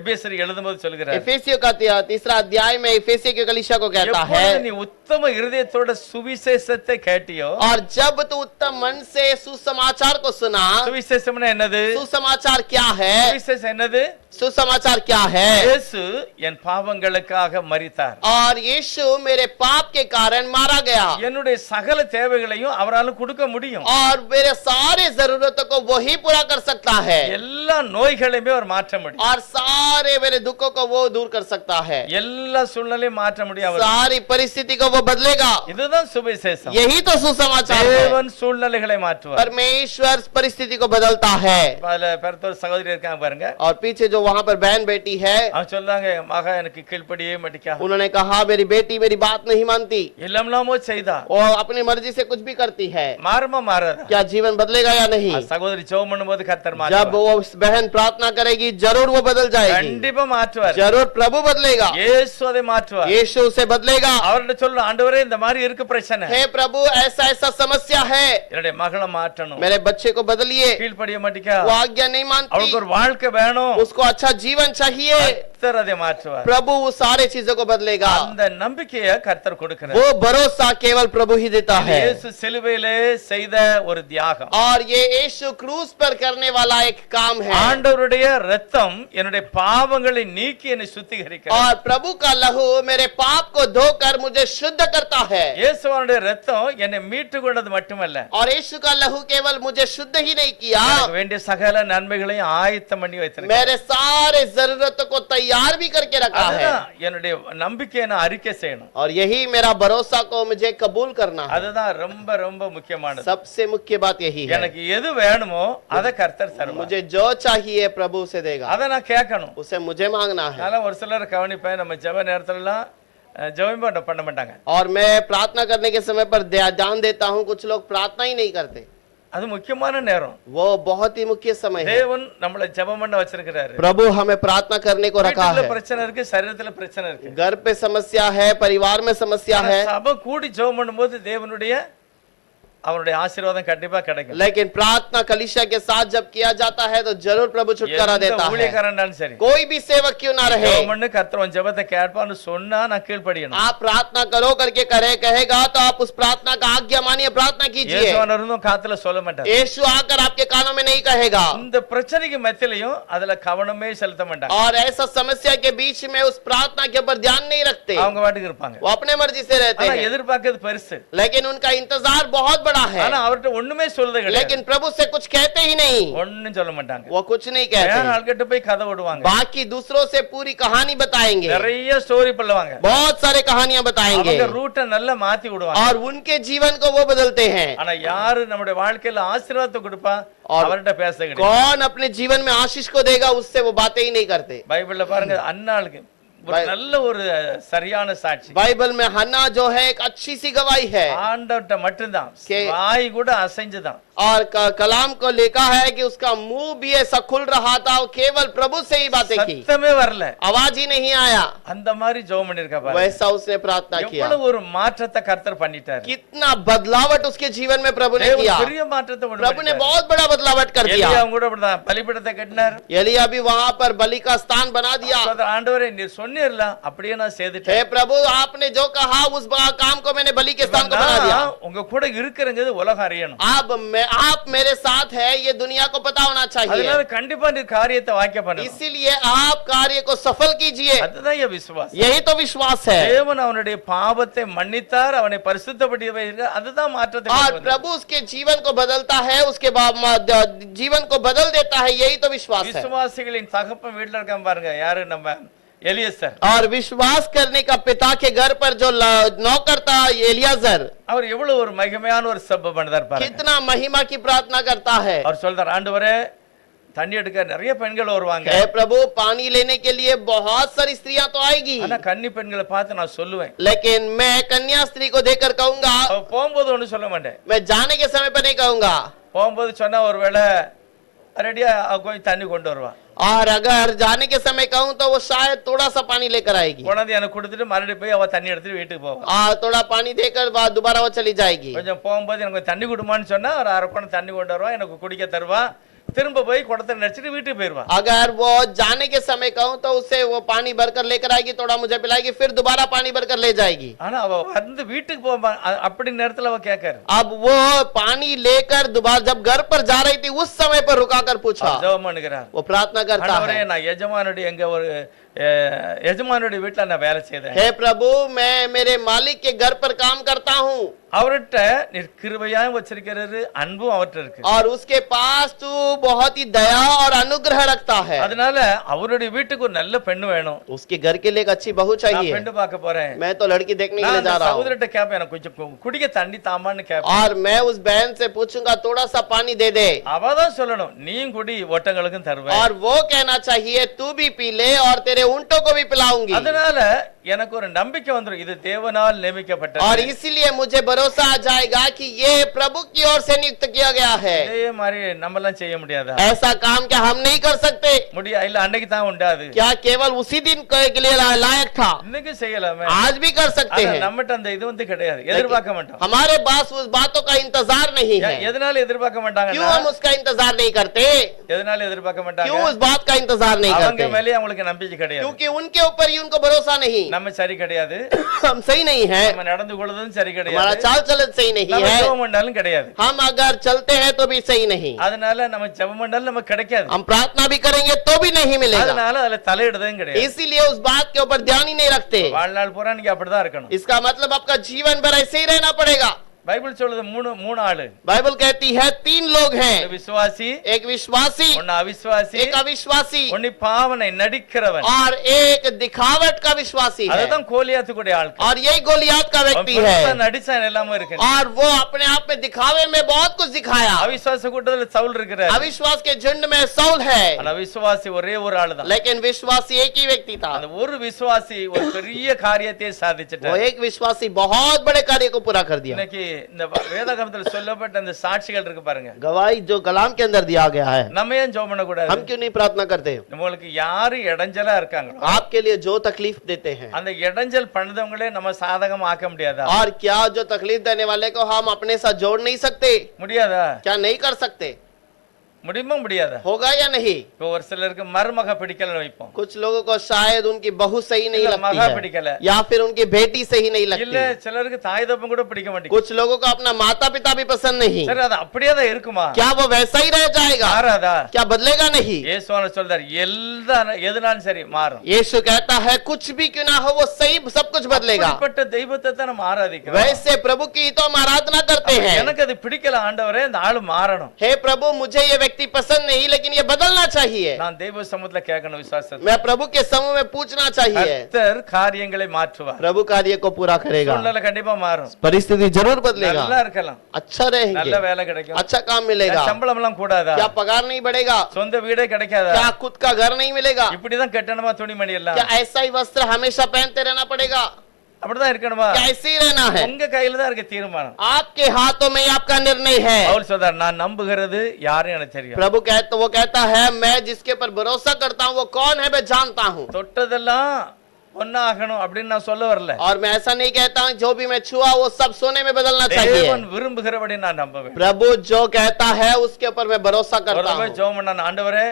எபேசியர் எழுதும்போது சொல்கிறார் इफेसियों का तीसरा अध्याय में इफेसियों की कलीसिया को कहता है, எப்பொழுது நீ உத்தம இருதயத்தோட சுவிசேஷத்தை கேட்டியோ और जब तू उत्तम मन से सुसमाचार को सुना। சுவிசேஷம்னா என்னது सुसमाचार क्या है? சுவிசேஷம் என்னது सुसमाचार क्या है? இயேசு என் பாவங்களுக்காக மரித்தார் और यीशु मेरे पाप के कारण मारा गया என்னுடைய சகல தேவைகளையும் அவரால கொடுக்க முடியும் और मेरे सारे जरूरतों को वही पूरा कर सकता है எல்லா நோய்களையுமே அவர் மாற்ற முடியும் और सारे मेरे दुखों को वो दूर कर सकता है, எல்லா சூழ்நிலையும் மாற்ற முடியும் அவர் सारी परिस्थिति को वो बदलेगा। இதுதான் சுவிசேஷம் यही तो सुसमाचार है। தேவன் சூழ்நிலைகளை மாற்றுவார் परमेश्वर परिस्थिति को बदलता है। அதுல பெருத்தோர் சகோதரி இருக்காங்க பாருங்க और पीछे जो वहां पर बहन बेटी है, அவங்க சொல்றாங்க மகா எனக்கு கீழ்ப்படியே மாட்டிக்கா उन्होंने कहा मेरी बेटी मेरी बात नहीं मानती எல்லாமோ செய்தா और अपनी मर्जी से कुछ भी करती है, மாறுமா மாறாதா क्या जीवन बदलेगा या नहीं? சகோதரி ஜெபம் பண்ணும்போது கர்த்தர் जब மாற்றுவார் वो उस बहन प्रार्थना करेगी जरूर वो बदल जाएगी, கண்டிப்பா மாற்றுவார் जरूर प्रभु बदलेगा, இயேசு அதை மாற்றுவார் यीशु उसे बदलेगा। அவர்கிட்ட சொல்ற ஆண்டவரே இந்த மாதிரி இருக்கு பிரச்சனை हे प्रभु ऐसा ऐसा समस्या है, என்னுடைய மகளை மாற்றணும் मेरे बच्चे को बदलिए, கீழ்ப்படிய மாட்டிக்கா वो आज्ञा नहीं मानती, அவளுக்கு ஒரு வாழ்க்கை வேணும் उसको अच्छा जीवन चाहिए, கர்த்தர் அதை மாற்றுவார் प्रभु वो सारे चीजों को बदलेगा। அந்த நம்பிக்கையை கர்த்தர் கொடுக்கிறார் वो भरोसा केवल प्रभु ही देता है। இயேசு சிலுவையிலே செய்த ஒரு தியாகம் और ये यीशु क्रूस पर करने वाला एक काम है ஆண்டவருடைய ரத்தம் என்னுடைய பாவங்களை நீக்கி என்னை சுத்திகரிக்கிறது. और प्रभु का लहू मेरे पाप को धोकर मुझे शुद्ध करता है இயேசுவனுடைய ரத்தம் என்னை மீட்டு கொண்டது மட்டுமல்ல, और यीशु का लहू केवल मुझे शुद्ध ही नहीं किया, எனக்கு வேண்டிய சகல நன்மைகளையும் ஆயத்தம் பண்ணி வைத்திருக்கிறார். मेरे सारे जरूरतों को तैयार भी करके रखा है அதுதான் என்னுடைய நம்பிக்கையை நான் அறிக்கை செய்யணும். और यही मेरा भरोसा को मुझे कबूल करना है। அதுதான் ரொம்ப ரொம்ப முக்கியமானது. सबसे मुख्य बात यही है, எனக்கு எது வேணுமோ அதை கர்த்தர் தருவார். मुझे जो चाहिए प्रभु से देगा, அதை நான் கேட்கணும். उसे मुझे मांगना है। அதனால ஒரு சிலர் கவனிப்பேன், நம்ம ஜெப நேரத்துல எல்லாம் ஜெபம் பண்ண மாட்டாங்க. और मैं प्रार्थना करने के समय पर ध्यान देता हूँ, कुछ लोग प्रार्थना ही नहीं करते। அது முக்கியமான நேரம். वो बहुत ही मुख्य समय है। தேவன் நம்மளை ஜெபம் பண்ண வச்சிருக்கிறாரு. प्रभु हमें प्रार्थना करने को रखा வீட்டுல है। பிரச்சனை இருக்கு, சரீரத்துல பிரச்சனை இருக்கு. घर पे समस्या है, परिवार में समस्या ஆனா है, சபை கூடி ஜெபம் பண்ணும்போது தேவனுடைய அவருடைய ஆசீர்வாதம் கண்டிப்பா கிடைக்கும். लेकिन प्रार्थना कलीसिया के साथ जब किया जाता है तो जरूर प्रभु छुटकारा எந்த देता है। ஊழியக்காரனாலும் சரி, कोई भी सेवक क्यों ना रहे, ஜெபம் பண்ணு கர்த்தர் உன் ஜெபத்தை கேட்பான்னு சொன்னா நான் கீழ்ப்படியணும். आप प्रार्थना करो करके कहेगा तो आप उस प्रार्थना का आज्ञा मानिए, प्रार्थना कीजिए। இயேசுவான இருந்தும் காத்துல சொல்ல மாட்டார். यीशु आकर आपके कानों में नहीं कहेगा, இந்த பிரச்சனைக்கு மத்தியிலையும் அதுல கவனமே செலுத்த மாட்டாங்க. और ऐसा समस्या के बीच में उस प्रार्थना के ऊपर ध्यान नहीं रखते, அவங்க வாட்டுக்கு இருப்பாங்க. वो अपने मर्जी से रहते ஆனா हैं। எதிர்பார்க்கிறது பெருசு. लेकिन उनका इंतजार बहुत बड़ा है, ஆனா அவர்ட்ட ஒண்ணுமே சொல்றது கிடையாது. लेकिन प्रभु से कुछ कहते ही नहीं, ஒண்ணும் சொல்ல மாட்டாங்க. वो कुछ नहीं வேற कहते। ஆள்கிட்ட போய் கதை விடுவாங்க. बाकी दूसरों से पूरी कहानी बताएंगे, நிறைய ஸ்டோரி சொல்லுவாங்க. बहुत सारे कहानियां बताएंगे, அவங்க ரூட்டை நல்லா மாத்தி விடுவாங்க. और उनके जीवन को वो बदलते हैं। ஆனா யாரு நம்முடைய வாழ்க்கையில ஆசீர்வாதத்தை கொடுப்பா और அவர்கிட்ட பேச கிடையாது. कौन अपने जीवन में आशीष को देगा, उससे वो बातें ही नहीं करते। பைபிள்ல பாருங்க, அன்னாளுக்கு ஒரு நல்ல ஒரு சரியான சாட்சி. बाइबल में हन्ना जो है एक अच्छी सी गवाही है, ஆண்டவர்ட்ட மட்டும்தான், के- வாய் கூட அசைஞ்சுதான். और कलाम को लिखा है कि उसका मुंह भी ऐसा खुल रहा था, वो केवल प्रभु से ही बातें की, சத்தமே வரல. आवाज ही नहीं आया, அந்த மாதிரி ஜெபம் பண்ணிருக்கா பாருங்க. वैसा उसने प्रार्थना किया। எவ்வளவு ஒரு மாற்றத்தை கர்த்தர் பண்ணிட்டாரு. कितना बदलावट उसके जीवन में प्रभु ने தேவன் किया, பெரிய மாற்றத்தை கொண்டு प्रभु ने வந்துட்டாரு. बहुत बड़ा बदलावट कर दिया। எலியா கூட அப்படிதான் பலிபீடத்தை கட்டினார். एलिया भी वहां पर बलि का स्थान बना दिया। சொல்றாரு, ஆண்டவரே நீர் சொன்னீர்ல அப்படியே நான் हे செய்துட்டேன். प्रभु, आपने जो कहा उस काम को मैंने बलि के स्थान को बना दिया। நான் உங்க கூட இருக்கிறங்கிறது உலகம் அறியணும். आप मेरे साथ है, ये दुनिया को पता होना चाहिए, அதனால கண்டிப்பா நீ காரியத்தை வாக்கிய பண்ணணும். इसीलिए आप कार्य को सफल कीजिए। அதுதான் என் விசுவாசம். यही तो विश्वास है। தேவன் அவனுடைய பாவத்தை மன்னித்தார், அவனை பரிசுத்தப்படுத்தி வைத்தார். அதுதான் மாற்றத்தை और கொண்டு வந்தது. प्रभु उसके जीवन को बदलता है, उसके जीवन को बदल देता है, यही तो विश्वास है। விசுவாசிகளின் தகப்பன் வீட்டுல இருக்கான் பாருங்க, யாரு? நம்ம எலியேசர். और विश्वास करने का पिता के घर पर जो नौकर था एलियाजर, அவர் எவ்வளவு ஒரு மகிமையான ஒரு சபை பண்ணதார் பாருங்க. कितना महिमा की प्रार्थना करता है। அவர் சொல்றார், ஆண்டவரே தண்ணி எடுக்க நிறைய பெண்கள் வருவாங்க, हे प्रभु, पानी लेने के लिए बहुत सारी स्त्रियां तो आएगी, ஆனா கன்னி பெண்களை பார்த்து நான் சொல்லுவேன், लेकिन मैं कन्या स्त्री को देखकर कहूंगा, அவ போகும்போது ஒண்ணு சொல்ல மாட்டேன். मैं जाने के समय पर नहीं कहूंगा, போகும்போது சொன்னா ஒருவேளை ரெடியா கொஞ்சம் தண்ணி கொண்டு வருவா. और अगर जाने के समय कहूं तो वो शायद थोड़ा सा पानी लेकर आएगी, கொண்டாந்து எனக்கு கொடுத்துட்டு மறுபடியும் போய் அவ தண்ணி எடுத்துட்டு வீட்டுக்கு போவா. थोड़ा पानी देकर बाद दोबारा वो चली जाएगी। கொஞ்சம் போகும்போது எனக்கு கொஞ்சம் தண்ணி கொடுமான்னு சொன்னா ஒரு அரை குடம் தண்ணி கொண்டு வருவா, எனக்கு குடிக்க தருவா, திரும்ப போய் குடத்தை நடிச்சிட்டு வீட்டுக்கு போயிருவா. अगर वो जाने के समय कहूं तो उसे वो पानी भरकर लेकर आएगी, थोड़ा मुझे पिलाएगी, फिर दोबारा पानी भरकर ले जाएगी। ஆனா அவ வந்து வீட்டுக்கு போவா, அப்படி நேரத்துல அவ கேட்காரு. अब वो पानी लेकर दोबारा जब घर पर जा रही थी, उस समय पर रुकाकर पूछा, ஜெபம் பண்ணுகிறார். वो प्रार्थना करता ஆண்டவரே, है, நான் எஜமானுடைய எங்க ஒரு எஜமானுடைய வீட்டுல நான் வேலை செய்தேன். हे प्रभु, मैं मेरे मालिक के घर पर काम करता हूँ, அவர்கிட்ட நீர் கிருபையாயும் வச்சிருக்கிறது, அன்பும் அவர்கிட்ட இருக்கு. और उसके पास तू बहुत ही दया और अनुग्रह रखता है। அதனால அவருடைய வீட்டுக்கு ஒரு நல்ல பெண்ணு வேணும். उसके घर के लिए एक अच्छी बहू நான் चाहिए। பெண்ணு பார்க்க போறேன். मैं तो लड़की देखने के நான் लिए அந்த जा रहा हूँ, சகோதரர்கிட்ட கேட்பேன், எனக்கு கொஞ்சம் குடிக்க தண்ணி தாமான்னு கேட்பேன். और मैं उस बहन से पूछूंगा थोड़ा सा पानी दे दे, அவதான் சொல்லணும், நீயும் குடி, ஒட்டங்களுக்கும் தருவேன். और वो कहना चाहिए तू भी पी ले और तेरे ऊंटों को भी पिलाऊंगी। அதனால எனக்கு ஒரு நம்பிக்கை வந்துரும், இது தேவனால் நியமிக்கப்பட்டது. और इसीलिए मुझे भरोसा आ जाएगा कि ये प्रभु की ओर से नियुक्त किया गया है। இதே மாதிரி நம்மலாம் செய்ய முடியாதா? ऐसा काम क्या हम नहीं कर सकते? முடியா? இல்ல அன்னைக்கு தான் உண்டாது, क्या केवल उसी दिन के लिए लायक था? இன்னைக்கு செய்யலாமே. आज भी कर सकते ஆனா हैं। நம்மட்ட அந்த இது வந்து கிடையாது, எதிர்பார்க்க மாட்டோம். हमारे पास उस बातों का इंतजार नहीं है। எதனால எதிர்பார்க்க क्यों மாட்டாங்கன்னா, हम उसका इंतजार नहीं करते? எதனால எதிர்பார்க்க மாட்டாங்க? क्यों उस बात का इंतजार नहीं அவங்க करते? மேலே அவங்களுக்கு நம்பிக்கை கிடையாது. क्योंकि उनके ऊपर ही उनको भरोसा नहीं। நம்ம சரி கிடையாது, हम सही नहीं है, நம்ம நடந்து கொள்வதும் சரி हमारा கிடையாது, चाल चलन सही नहीं நம்ம है, ஜெபம் பண்ணாலும் கிடையாது. हम अगर चलते हैं तो भी सही नहीं, அதனால நம்ம ஜெபம் பண்ணாலும் நமக்கு கிடைக்காது. हम प्रार्थना भी करेंगे तो भी नहीं मिलेगा। அதனால அதுல தலையிடுறதும் கிடையாது. इसीलिए उस बात के ऊपर ध्यान ही नहीं रखते। வாழ்நாள் பூரா நீங்க அப்படிதான் இருக்கணும். इसका मतलब आपका जीवन भर ऐसे ही रहना पड़ेगा। பைபிள் சொல்லுது மூணு ஆளு. बाइबल कहती है 3 लोग हैं, ஒரு விசுவாசி, एक विश्वासी, ஒன்னு அவிசுவாசி, एक अविश्वासी ஒன்னு பாவனை நடிக்கிறவன். और एक दिखावट का विश्वासी है। அதுதான் கோலியாத்து கூட ஆள். और यही गोलियात का व्यक्ति है, நடிச்சான் எல்லாமே இருக்கு. और वो अपने आप में दिखावे में बहुत कुछ दिखाया। அவிசுவாச கூட்டத்துல சவுல் இருக்கிறார். अविश्वास के झुंड में सौल है, ஆனா விசுவாசி ஒரே ஒரு ஆளு தான். लेकिन विश्वासी एक ही व्यक्ति था। அந்த ஒரு விசுவாசி ஒரு பெரிய காரியத்தை वो சாதிச்சிட்டார். एक विश्वासी बहुत बड़े कार्य को पूरा कर दिया। இன்னைக்கு இந்த வேதாகமத்துல சொல்லப்பட்ட அந்த சாட்சிகள் இருக்கு பாருங்க. गवाही जो कलाम के अंदर दिया गया है, நம்ம ஏன் ஜெபம் பண்ண கூடாது? हम क्यों नहीं प्रार्थना करते? உங்களுக்கு யாரு இடைஞ்சலா இருக்காங்களோ आपके लिए जो तकलीफ देते हैं, அந்த இடைஞ்சல் பண்ணதவங்களே நம்ம சாதகம் ஆக்க முடியாதா? और क्या जो तकलीफ देने वाले को हम अपने साथ जोड़ नहीं सकते? முடியாதா? क्या नहीं कर सकते? முடியுமா முடியாதா? होगा या नहीं? இப்போ ஒரு சிலருக்கு மருமக பிடிக்கலன்னு வைப்போம். कुछ लोगों को शायद उनकी बहू सही नहीं இல்ல लगती மகா है, பிடிக்கல. या फिर उनकी बेटी सही नहीं இல்ல लगती। சிலருக்கு தாய் தப்பம் கூட பிடிக்க மாட்டேங்குது. कुछ लोगों को अपना माता पिता भी पसंद नहीं। சரி அது அப்படியே தான் இருக்குமா? क्या वो वैसा ही रह जाएगा? மாறாதா? क्या बदलेगा नहीं? இயேசுவான சொல்றார் எதுனாலும் சரி மாறும். यीशु कहता है कुछ भी क्यों ना हो वो सही सब कुछ बदलेगा। அப்படிப்பட்ட தெய்வத்தை தான் நம்ம ஆராதிக்கிறோம். वैसे प्रभु की तो हम आराधना करते हैं। எனக்கு அது பிடிக்கல ஆண்டவரே, இந்த ஆளு மாறணும். हे प्रभु, मुझे ये व्यक्ति पसंद नहीं, लेकिन ये बदलना चाहिए। நான் தெய்வ சமூகத்துல கேட்கணும் விசுவாசத்தை. मैं प्रभु के समूह में पूछना चाहिए। கர்த்தர் காரியங்களை மாற்றுவார். प्रभु कार्य को पूरा करेगा, சூழ்நிலை கண்டிப்பா மாறும். परिस्थिति जरूर बदलेगा, நல்லா இருக்கலாம், अच्छा रहेंगे, நல்ல வேலை கிடைக்கும், अच्छा काम मिलेगा। சம்பளம் எல்லாம் கூடாதா? क्या पगार नहीं बढ़ेगा? சொந்த வீடே கிடைக்காதா? क्या खुद का घर नहीं मिलेगा? இப்படிதான் கட்டணமா துணிமணி எல்லாம் क्या ऐसा ही वस्त्र हमेशा पहनते रहना पड़ेगा? அப்படிதான் இருக்கணுமா? क्या ऐसे ही रहना है? உங்க கையில தான் இருக்கு தீர்மானம். आपके हाथों में ही आपका निर्णय है। பவுல் சொல்றார், நான் நம்புகிறது யாரும் எனக்கு தெரியும். प्रभु वो कहता है मैं जिसके पर भरोसा करता हूँ वो कौन है मैं जानता हूँ। தொட்டதெல்லாம் பொன்னாகணும் அப்படின்னு நான் சொல்ல வரல. और मैं ऐसा नहीं कहता हूँ जो भी मैं छुआ वो सब सोने में बदलना चाहिए। தேவன் விரும்புகிறபடி நான் நம்புவேன். प्रभु जो कहता है उसके ऊपर मैं भरोसा करता हूँ। ஜெபம் பண்ண ஆண்டவரே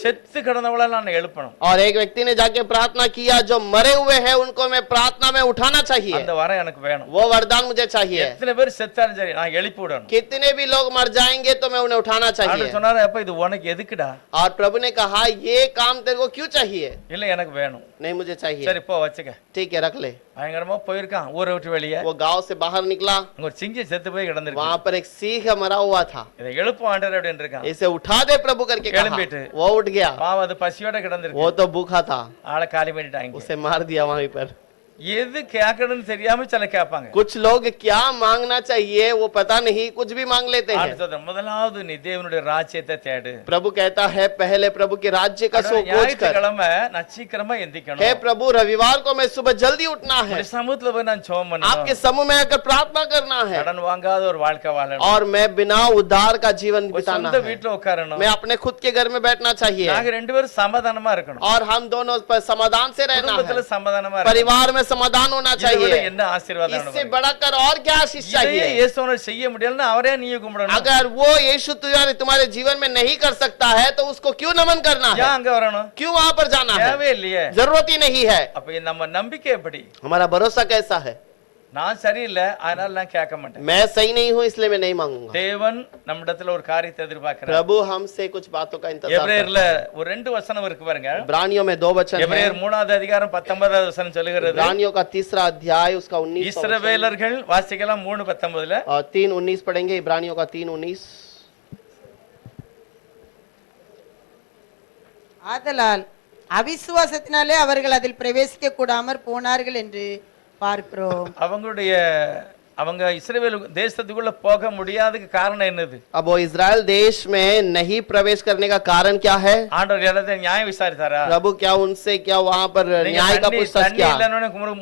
செத்து கிடந்தவள நான் எழுப்பணும். और एक व्यक्ति ने जाके प्रार्थना किया जो मरे हुए हैं उनको मैं प्रार्थना में उठाना चाहिए। அந்த வரம் எனக்கு வேணும். वो वरदान मुझे चाहिए। எத்தனை பேர் செத்தாலும் சரி நான் எழுப்பி விடணும். कितने भी लोग मर जाएंगे तो मैं उन्हें उठाना चाहिए। ஆண்டவர் சொன்னாரு, அப்ப இது உனக்கு எதுக்குடா? और प्रभु ने कहा ये काम तेरे को क्यों चाहिए? இல்ல எனக்கு வேணும். नहीं मुझे चाहिए। சரி போ வச்சுக்க. ठीक है रख ले। பயங்கரமா போயிருக்கான் ஊரை விட்டு வெளியே. वो गांव से बाहर निकला, அங்க ஒரு சிங்கம் செத்து போய் கிடந்திருக்கு. वहां पर एक सिंह मरा हुआ था। இதை எழுப்பு ஆண்டவர் அப்படின்னு இருக்கான். इसे उठा दे प्रभु करके कहा। எழும்பிட்டு वो उठ गया, பாவம் அது பசியோட கிடந்திருக்கு. वो तो भूखा था, ஆளை காலி பண்ணிட்டாங்க. उसे मार दिया वहीं पर। எது கேட்கணும்னு தெரியாம சில கேட்பாங்க. कुछ लोग क्या मांगना चाहिए वो पता नहीं कुछ भी मांग लेते हैं। ஆண்டவர் முதலாவது நீ தேவனுடைய ராஜ்யத்தை தேடு. प्रभु कहता है पहले प्रभु के राज्य का खोज कर। ஞாயிற்றுக்கிழமை நான் சீக்கிரமா எந்திக்கணும். हे प्रभु रविवार को मैं सुबह जल्दी उठना है, உம்முடைய சமூகத்துல போய் நான் ஜெபம் பண்ணணும். आपके समूह में आकर प्रार्थना करना है, கடன் வாங்காத ஒரு வாழ்க்கை வாழணும். और मैं बिना उधार का जीवन ஒரு बिताना சொந்த है। வீட்டுல உட்காரணும். मैं अपने खुद के घर में बैठना चाहिए, நாங்க ரெண்டு பேரும் சமாதானமா இருக்கணும். और हम दोनों पर समाधान से रहना குடும்பத்துல है, சமாதானமா இருக்கணும். परिवार में समाधान होना இதை விட चाहिए। என்ன ஆசீர்வாதம் इससे வேணும்? बढ़ाकर और क्या आशीष இதையே चाहिए? இயேசுவானவர் செய்ய முடியலன்னா அவரே நீயே கும்பிடணும். अगर वो यीशु तुम्हारे जीवन में नहीं कर सकता है तो उसको क्यों नमन करना है? ஏன் அங்க வரணும்? क्यों वहां पर जाना है? தேவை இல்லையே. जरूरत ही नहीं है। அப்ப நம்ம நம்பிக்கை எப்படி? हमारा भरोसा कैसा है? நான் சரியில்லை அதனால நான் கேட்க மாட்டேன். मैं सही नहीं हूँ इसलिए मैं नहीं मांगूंगा। தேவன் நம்மிடத்துல ஒரு காரியத்தை எதிர்பார்க்கிறார். प्रभु हमसे कुछ बातों का इंतजार करता எபிரேயர்ல ஒரு ரெண்டு வசனம் இருக்கு பாருங்க. है। इब्रानियों में 2 वचन है। எபிரேயர் 3வது அதிகாரம் 19வது வசனம் சொல்லுகிறது. इब्रानियों का 3रा अध्याय उसका 19 இஸ்ரவேலர்கள் வாசிக்கலாம் 3:19ல. और 3:19 पढ़ेंगे। इब्रानियों का 3:19। ஆதலால் அவிசுவாசத்தினாலே அவர்கள் அதில் பிரவேசிக்க கூடாமற் போனார்கள் என்று பார்க்கிறோம். அவங்க இஸ்ரவேல் தேசத்துக்குள்ள போக முடியாததுக்கு காரணம் என்னது? अब वो इजराइल देश में नहीं प्रवेश करने का कारण क्या है? ஆண்டவர் இடத்துல நியாயம் விசாரித்தாரா? प्रभु क्या उनसे क्या वहां पर न्याय का पूछताछ किया?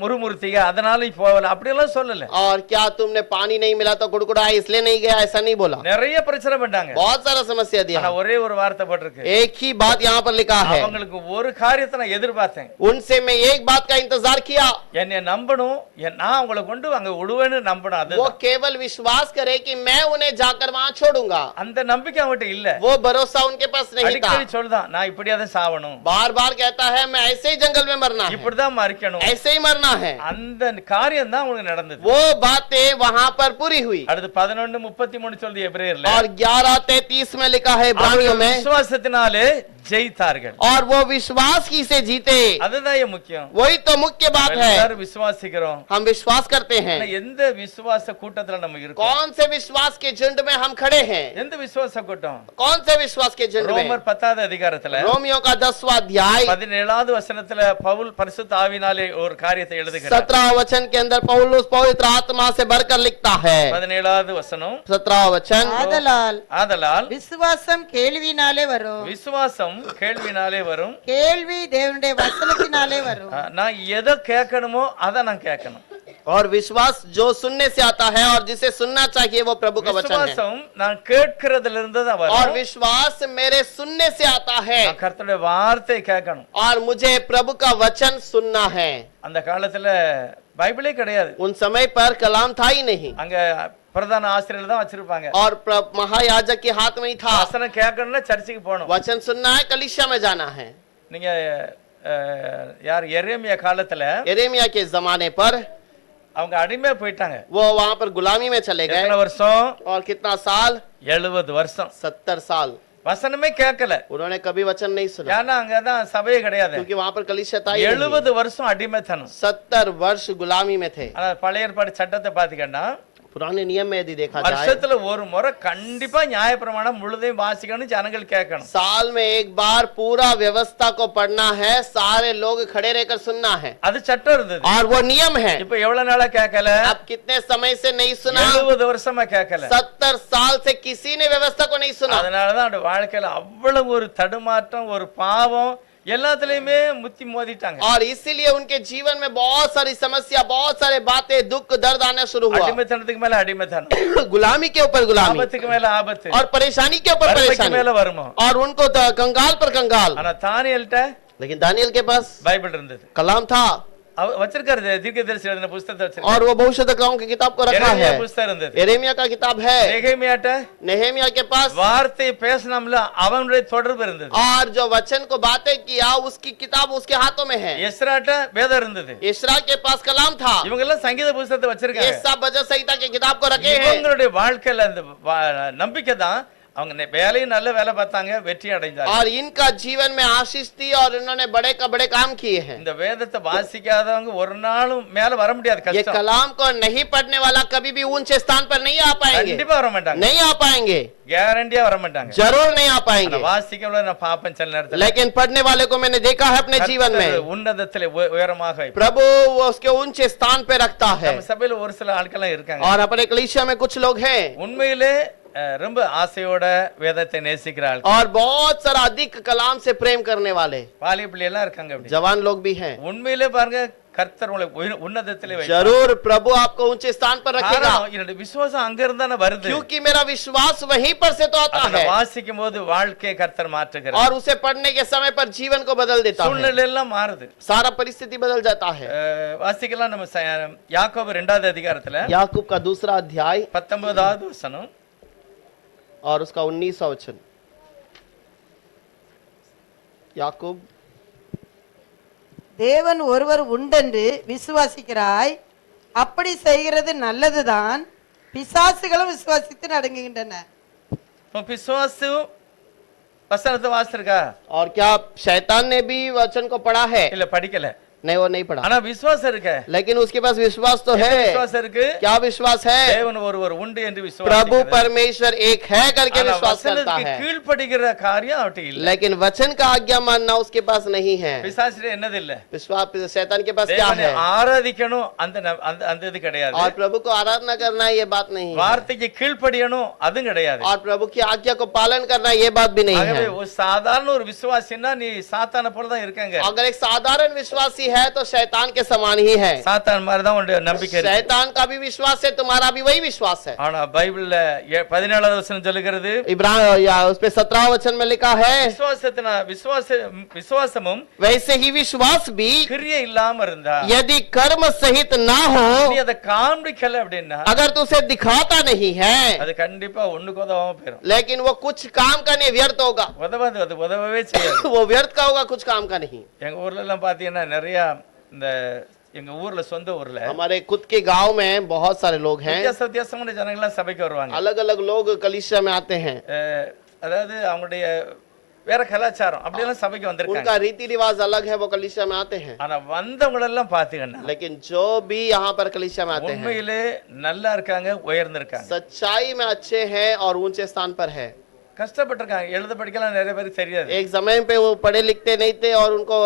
முறுமுறுத்தீங்க அதனால போகல அப்படி எல்லாம் சொல்லல. और क्या तुमने पानी नहीं मिला तो गुड़गुड़ाया इसलिए नहीं गया, ऐसा नहीं बोला। நிறைய பிரச்சனை பண்ணாங்க. बहुत सारा समस्या दिया। ஆனா ஒரே ஒரு வார்த்தை போட்டிருக்கு. एक ही बात यहाँ पर लिखा है, அவங்களுக்கு ஒரு காரியத்தை நான் எதிர்பார்த்தேன். उनसे मैं एक बात का इंतजार किया। என்னை நம்பணும், நான் உங்களை கொண்டு அங்க விடுவேன்னு நம்பணும். சாப்பிடும் அது वो केवल विश्वास करे कि मैं उन्हें जाकर वहां छोड़ूंगा। அந்த நம்பிக்கை அவன்கிட்ட இல்ல वो भरोसा उनके पास नहीं था। அடிக்கடி சொல்லுதான் நான் இப்படியாதான் சாவணும் बार बार कहता है मैं ऐसे ही जंगल में मरना है, இப்படிதான் மறிக்கணும் ऐसे ही मरना है। அந்த காரியம் தான் உங்களுக்கு நடந்தது वो बातें वहां पर पूरी हुई। அடுத்து 11:33 சொல்லுது எபிரேயர்ல और 11:33 में लिखा है इब्रानियों அவர்கள் में, விசுவாசத்தினாலே ஜெயித்தார்கள் और वो विश्वास की से जीते। அதுதான் ஏன் முக்கியம் वही तो मुख्य बात है। எல்லாரும் விசுவாசிக்கிறோம் हम विश्वास करते हैं। ஆனா எந்த விசுவாச கூட்டத்துல நம்ம இருக்கோம் कौन से विश्वास के झुंड में हम खड़े हैं? எந்த விசுவாச கூட்டம் कौन से विश्वास के झुंड में? ரோமர் 10வது அதிகாரத்துல रोमियो का 10वां अध्याय 17வது வசனத்துல பவுல் பரிசுத்த ஆவினாலே ஒரு காரியத்தை எழுதுகிறார் 17 वचन के अंदर पौलुस पवित्र आत्मा से भरकर लिखता है। 17வது வசனம் 17 वचन, ஆதலால் விசுவாசம் கேள்வினாலே வரும், விசுவாசம் கேள்வினாலே வரும், கேள்வி தேவனுடைய வசனத்தினாலே வரும். நான் எதை கேட்கணுமோ அதை நான் கேட்கணும்। और विश्वास जो सुनने से आता है और जिसे सुनना चाहिए वो प्रभु का वचन है। விசுவாசம் நான் கேட்கிறதுல இருந்து தான் और வரும், विश्वास मेरे सुनने से आता है நான் கர்த்தருடைய வார்த்தை கேட்கணும்। और मुझे प्रभु का वचन सुनना है। அந்த காலத்துல பைபிளே கிடையாது, उन समय पर कलाम था ही नहीं, அங்க பிரதான ஆசிரியர் தான் வச்சிருப்பாங்க। और महायाजक के हाथ में ही था। வசனம் கேட்கணும்னா சர்ச்சுக்கு போகணும்। वचन सुनना है, कलीसिया में जाना है। நீங்க யார் எரேமியா காலத்துல यिर्मयाह के जमाने पर அவங்க அடிமையா போயிட்டாங்க। वो वहां पर गुलामी में चले गए। எத்தனை வருஷம்? और कितना साल? 70 வருஷம்। 70 साल வசனமே கேட்கல, उन्होंने कभी वचन नहीं सुना, ஏன்னா அங்கதான் சபையே கிடையாது। क्योंकि वहां पर कलीसिया था ही नहीं। 70 வருஷம் அடிமைத்தனம்। 70 वर्ष गुलामी में थे। ஆனா பழைய ஏற்பாடு சட்டத்தை பாத்தீங்கன்னா पुराने नियम में यदि देखा जाए, வருஷத்துல ஒரு முறை கண்டிப்பா நியாயப்பிரமாணம் முழுதையும் வாசிக்கணும், ஜனங்கள் கேட்கணும்। साल में एक बार पूरा व्यवस्था को पढ़ना है, सारे लोग खड़े रहकर सुनना है, அது சட்டம் இருந்தது। और वो नियम है। இப்ப எவ்வளவு நாளா கேட்கல? अब कितने समय से नहीं सुना? 70 வருஷமா கேட்கல। 70 साल से किसी ने व्यवस्था को नहीं सुना। அதனாலதான் அவருடைய வாழ்க்கையில அவ்வளவு ஒரு தடுமாற்றம், ஒரு பாவம், எல்லாத்துலயுமே முத்தி மோதிட்டாங்க। और इसीलिए उनके जीवन में बहुत सारी समस्या, बहुत सारे बातें, दुख, दर्द आना शुरू हुआ। அடிமைத்தனத்துக்கு மேல அடிமைத்தனம், गुलामी के ऊपर गुलामी, ஆபத்துக்கு மேல ஆபத்து, और परेशानी के ऊपर வறுமைக்கு परेशानी, மேல வருமம்। और उनको कंगाल पर कंगाल। ஆனா தானியேல்ட்ட लेकिन दानियल के पास பைபிள் இருந்தது, कलाम था, வச்சிருக்காரு, தீர்க்கதரிசி எழுதின புத்தகத்தை வச்சிருக்காரு। और वो भविष्यद्वक्ताओं की किताब को रखा है। எரேமியா புத்தகம் இருந்தது, यिर्मयाह का किताब है। நெகேமியாட்ட नेहेमिया के पास வார்த்தை பேசணும்ல அவனுடைய தொடர்பு இருந்தது। और जो वचन को बातें किया उसकी किताब उसके हाथों में है। எஸ்ராட்ட வேதம் இருந்தது, इस्रा के पास कलाम था। இவங்க எல்லாம் சங்கீத புத்தகத்தை ये வச்சிருக்காங்க। सब वचन संहिता की किताब को रखे हैं। இவங்களுடைய வாழ்க்கையில அந்த நம்பிக்கை தான் அவங்க வேலையும் நல்ல வேலை பார்த்தாங்க, வெற்றி அடைஞ்சாங்க। और इनका जीवन में आशीष थी और इन्होंने बड़े का बड़े काम किए हैं। இந்த வேதத்தை வாசிக்காதவங்க ஒரு நாளும் மேல வர முடியாது, ये கஷ்டம்। कलाम को नहीं पढ़ने वाला कभी भी ऊंचे स्थान पर नहीं आ पाएंगे, கண்டிப்பா வர மாட்டாங்க, नहीं आ पाएंगे, கேரண்டியா வர மாட்டாங்க। जरूर नहीं आ ஆனா पाएंगे। வாசிக்கல நான் பாப்பேன் சில நேரத்துல, लेकिन पढ़ने वाले को मैंने देखा है अपने जीवन में, கர்த்தர் உன்னதத்திலே உயரமாக வைப்பார்। प्रभु वो उसके ऊंचे स्थान पे रखता है। நம்ம சபையில ஒரு சில ஆட்கள் இருக்காங்க, और अपने कलीसिया में कुछ लोग हैं உண்மையிலே ரொம்ப ஆசையோட வேதத்தை நேசிக்கிற ஆட்கள், और बहुत सारा अधिक कलाम से प्रेम करने वाले வாலிய பிள்ளை எல்லாம் இருக்காங்க। அப்படி जवान लोग भी हैं। உண்மையிலே பாருங்க, கர்த்தர் உங்களை உன்னதத்திலே வைப்பார்। जरूर प्रभु आपको ऊंचे स्थान पर रखेगा, காரணம், என்னோட விசுவாசம் அங்க இருந்தானே வருது। क्योंकि मेरा विश्वास वहीं पर से तो आता அதை है, வாசிக்கும் போது வாழ்க்கையை கர்த்தர் மாற்றுகிறார், और उसे पढ़ने के समय पर जीवन को बदल देता है, சூழ்நிலை எல்லாம் மாறுது। सारा परिस्थिति बदल जाता है। வாசிக்கலாம் நம்ம யாக்கோபு 2வது அதிகாரத்துல याकूब का 2रा अध्याय 19வது வசனம் और उसका 19वां वचन। याकूब, தேவன் ஒருவர் உண்டென்று விசுவாசிக்கிறாய், அப்படி செய்கிறது நல்லதுதான், பிசாசுகளும் விசுவாசித்து நடுங்குகின்றன. பிசுவாசு வசனத்தை வாசிச்சிருக்கா? और क्या शैतान ने भी वचन को पढ़ा है? இல்ல படிக்கல, नहीं, वो नहीं पढ़ा, ஆனா விசுவாசம் இருக்கு। लेकिन उसके पास विश्वास तो है। விசுவாசம் இருக்கு, क्या विश्वास है? தேவன் ஒருவர் உண்டு என்று प्रभु விசுவாசிக்கிறது। परमेश्वर एक है करके ஆனா विश्वास करता வசனத்துக்கு है, கீழ்ப்படிகிற காரியம் அவர்ட்ட இல்ல। लेकिन वचन का आज्ञा मानना उसके पास नहीं है। பிசாசுல என்னது இல்ல, विश्वास शैतान के पास क्या தேவனை है? ஆராதிக்கணும், அந்த இது கிடையாது। और प्रभु को आराधना करना ये बात नहीं है, வார்த்தைக்கு கீழ்ப்படியணும் அதுவும் கிடையாது। और प्रभु की आज्ञा को पालन करना ये बात भी नहीं ஆகவே है। ஒரு சாதாரண ஒரு விசுவாசின்னா நீ சாத்தான போல தான் இருக்காங்க। अगर एक साधारण विश्वासी है तो शैतान के समान ही है। சாத்தான் மாதிரி தான் உன்னுடைய நம்பிக்கை இருக்கு. शैतान का भी विश्वास है, तुम्हारा भी वही विश्वास है। ஆனா பைபிள்ல 17வது வசனம் சொல்லுகிறது इब्राहिम या उस पे 17 वचन में लिखा है, விசுவாசமும் वैसे ही विश्वास भी கிரியை இல்லாம இருந்தா, यदि कर्म सहित ना हो, நீ அதை காண்பிக்கல அப்படின்னா अगर तो उसे दिखाता नहीं है, அது கண்டிப்பா ஒண்ணுக்கு உதவாம போயிடும். लेकिन वो कुछ काम करने व्यर्थ होगा। உதவாது, அது உதவவே செய்யாது. वो व्यर्थ का होगा, कुछ काम का नहीं। எங்க ஊர்ல எல்லாம் பாத்தீங்கன்னா நிறைய இந்த எங்க ஊர்ல சொந்த ஊர்ல हमारे खुद के गांव में बहुत सारे लोग हैं, வித்தியாசமான ஜனங்கள்லாம் சபைக்கு வருவாங்க. अलग अलग लोग कलीसिया में आते हैं। அதாவது அவங்களுடைய வேற கலாச்சாரம் அப்படியெல்லாம் சபைக்கு उनका வந்திருக்காங்க. रीति रिवाज अलग है, वो कलीसिया में आते हैं। ஆனா வந்தவங்க எல்லாம் பாத்தீங்கன்னா लेकिन जो भी यहाँ पर कलीसिया में आते हैं, உண்மையிலே நல்லா இருக்காங்க, உயர்ந்திருக்காங்க, सच्चाई में अच्छे हैं और ऊंचे स्थान पर है। கஷ்டப்பட்டிருக்காங்க. எழுத படிக்கலாம் நிறைய பேருக்கு தெரியாது. एक समय पे वो पढ़े लिखते नहीं थे और उनको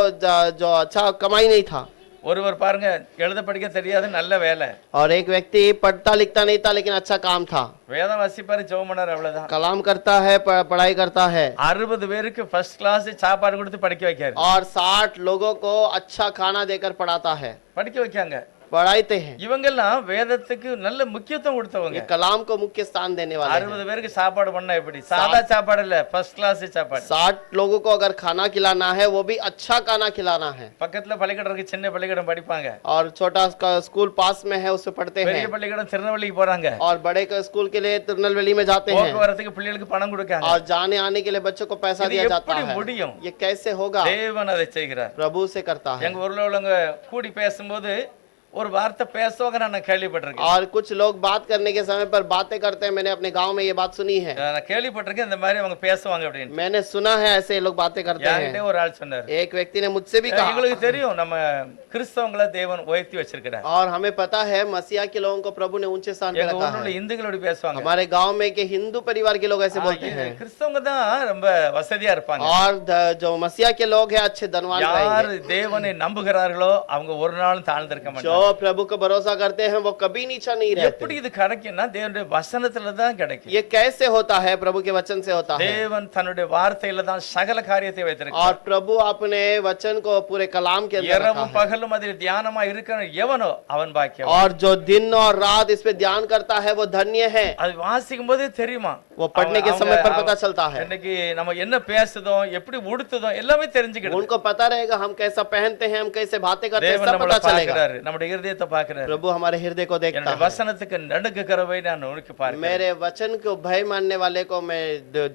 जो अच्छा कमाई नहीं था। ஒருவர் பாருங்க எழுத படிக்க தெரியாது, நல்ல வேலை, और एक व्यक्ति पढ़ता लिखता नहीं था लेकिन अच्छा काम था, வேதம் வாசிப்பாரு, ஜெபம் பண்ணாரு, அவ்வளவுதான். कलाम करता है, पढ़ाई करता है, 60 பேருக்கு ஃபர்ஸ்ட் கிளாஸ் சாப்பாடு கொடுத்து படிக்க வைக்காரு, और 60 लोगों को अच्छा खाना देकर पढ़ाता है, படிக்க வைக்காங்க. पढ़ाते हैं। இவங்கெல்லாம் வேதத்துக்கு நல்ல முக்கியத்துவம் ये கொடுத்தவங்க. कलाम को मुख्य स्थान देने वाले हैं। 60 பேருக்கு சாப்பாடு பண்ணா எப்படி? சாதா சாப்பாடு இல்ல, ஃபர்ஸ்ட் கிளாஸ் சாப்பாடு. 60 लोगों को अगर खाना खिलाना है, वो भी अच्छा खाना खिलाना है। பக்கத்துல பள்ளிக்கூடம் இருக்கு, சின்ன பள்ளிக்கூடம் படிப்பாங்க. और छोटा स्कूल पास में है, उससे पढ़ते பெரிய हैं। பள்ளிக்கூடம் திருநெல்வேலிக்கு போறாங்க. और बड़े का स्कूल के लिए तिरुनेलवेली में जाते हैं, போக்குவரத்துக்கு பிள்ளைகளுக்கு பணம் கொடுக்காங்க. और जाने आने के लिए बच्चों को पैसा இது दिया जाता எப்படி है। முடியும்? ये कैसे होगा? தேவன் அதை செய்கிறார். प्रभु से करता है। எங்க ஊர்ல உள்ளவங்க கூடி பேசும்போது ஒரு வார்த்தை பேசுவாங்க, நான் கேள்விப்பட்டிருக்கேன். और कुछ लोग बात करने के समय पर बातें करते हैं, मैंने अपने गांव में ये बात सुनी है। நான் கேள்விப்பட்டிருக்கேன் இந்த மாதிரி அவங்க பேசுவாங்க அப்படின்னு. मैंने सुना है ऐसे लोग बातें करते என்கிட்ட हैं। ஒரு ஆள் சொன்னார். एक व्यक्ति ने मुझसे भी कहा। எங்களுக்கு தெரியும் நம்ம கிறிஸ்தவங்களை தேவன் உயர்த்தி வச்சிருக்கிறார். और हमें पता है मसीहा के लोगों को प्रभु ने ऊंचे स्थान पे எங்க रखा ஊர்ல உள்ள है। இந்துக்களோட பேசுவாங்க. हमारे गांव में के हिंदू परिवार के लोग ऐसे बोलते हैं। கிறிஸ்தவங்க தான் ரொம்ப வசதியா இருப்பாங்க. और जो मसीहा के लोग हैं अच्छे धनवान யார் रहेंगे। தேவனை நம்புகிறார்களோ அவங்க ஒரு நாளும் தாழ்ந்திருக்க जो மாட்டாங்க. प्रभु को भरोसा करते हैं वो कभी नीचा नहीं रहते। எப்படி இது கிடைக்கும்னா தேவனுடைய வசனத்துல தான் கிடைக்கும். ये कैसे होता है? प्रभु के वचन से होता है। தேவன் தன்னுடைய வார்த்தையில தான் சகல காரியத்தை வைத்திருக்கிறார். और प्रभु अपने वचन को पूरे कलाम के अंदर रखा இரவும் है। பகலும் அதில் தியானமா இருக்கிற எவனோ அவன் பாக்கியவான். और जो दिन और रात इस पे ध्यान करता है वो धन्य है। அது வாசிக்கும் போதே தெரியுமா? वो पढ़ने के समय पर पता चलता है। இன்னைக்கு நம்ம என்ன பேசுதோம், எப்படி உடுத்துதோம் எல்லாமே தெரிஞ்சுக்கிடுது. उनको पता रहेगा हम कैसा पहनते हैं, हम कैसे बातें करते हैं, தேவன் सब நம்மள पता चलेगा। பார்க்கிறாரு, நம்முடைய இருதயத்தை பார்க்கிறாரு. प्रभु हमारे हृदय को देखता என்னுடைய है। வசனத்துக்கு நடுங்குகிறவை நான் உனக்கு பார்க்கிறேன். मेरे वचन को भय मानने वाले को मैं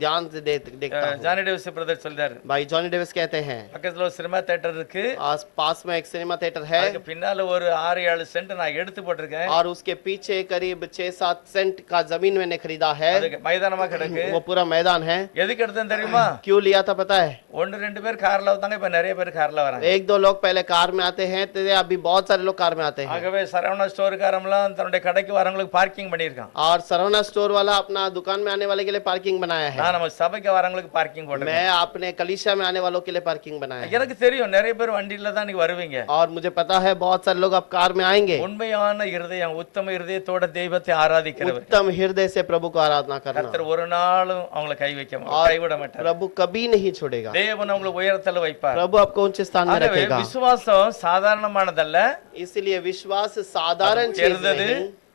ध्यान से देखता हूँ। ஜானி டேவிஸ் பிரதர் சொல்றாரு, भाई जॉनी डेविस कहते हैं, பக்கத்துல ஒரு சினிமா தியேட்டர் இருக்கு, आस पास में एक सिनेमा थिएटर है அதுக்கு பின்னால ஒரு 6-7 சென்ட் நான் எடுத்து போட்டிருக்கேன். और उसके पीछे करीब 6-7 सेंट का जमीन मैंने खरीदा है। அதுக்கு மைதானமா கிடக்கு. वो पूरा मैदान है। எதுக்கு எடுத்தேன்னு தெரியுமா? क्यों लिया था पता है? 1-2 பேர் கார்ல வந்தாங்க, இப்ப நிறைய பேர் கார்ல வராங்க. 1-2 लोग पहले कार में आते हैं, तो अभी बहुत सारे लोग कार में आते हैं। ஆகவே சரவணா ஸ்டோர்காரம்லாம் தன்னுடைய கடைக்கு வரவங்களுக்கு பார்க்கிங் பண்ணிருக்கான். और सरवना स्टोर वाला अपना दुकान में आने वाले के लिए पार्किंग बनाया है। நான் நம்ம சபைக்கு வரவங்களுக்கு பார்க்கிங் போட்டேன். मैं अपने कलीसिया में आने वालों के लिए पार्किंग बनाया है। எனக்கு தெரியும் நிறைய பேர் வண்டியில தான் நீங்க வருவீங்க. और मुझे पता है बहुत सारे लोग अब कार में आएंगे। உண்மையான இருதயம், உத்தம இருதயத்தோட தெய்வத்தை ஆராதிக்கிறவர் उत्तम हृदय से प्रभु को आराधना करना। கர்த்தர் ஒரு நாளும் அவங்களை கைவிட மாட்டார். प्रभु कभी नहीं छोड़ेगा। தேவன் அவங்களை உயரத்துல வைப்பார். प्रभु आपको ऊंचे स्थान में ஆகவே रखेगा। விசுவாசம் சாதாரணமானதல்ல, इसलिए विश्वास साधारण चीज உயர்ந்தது, नहीं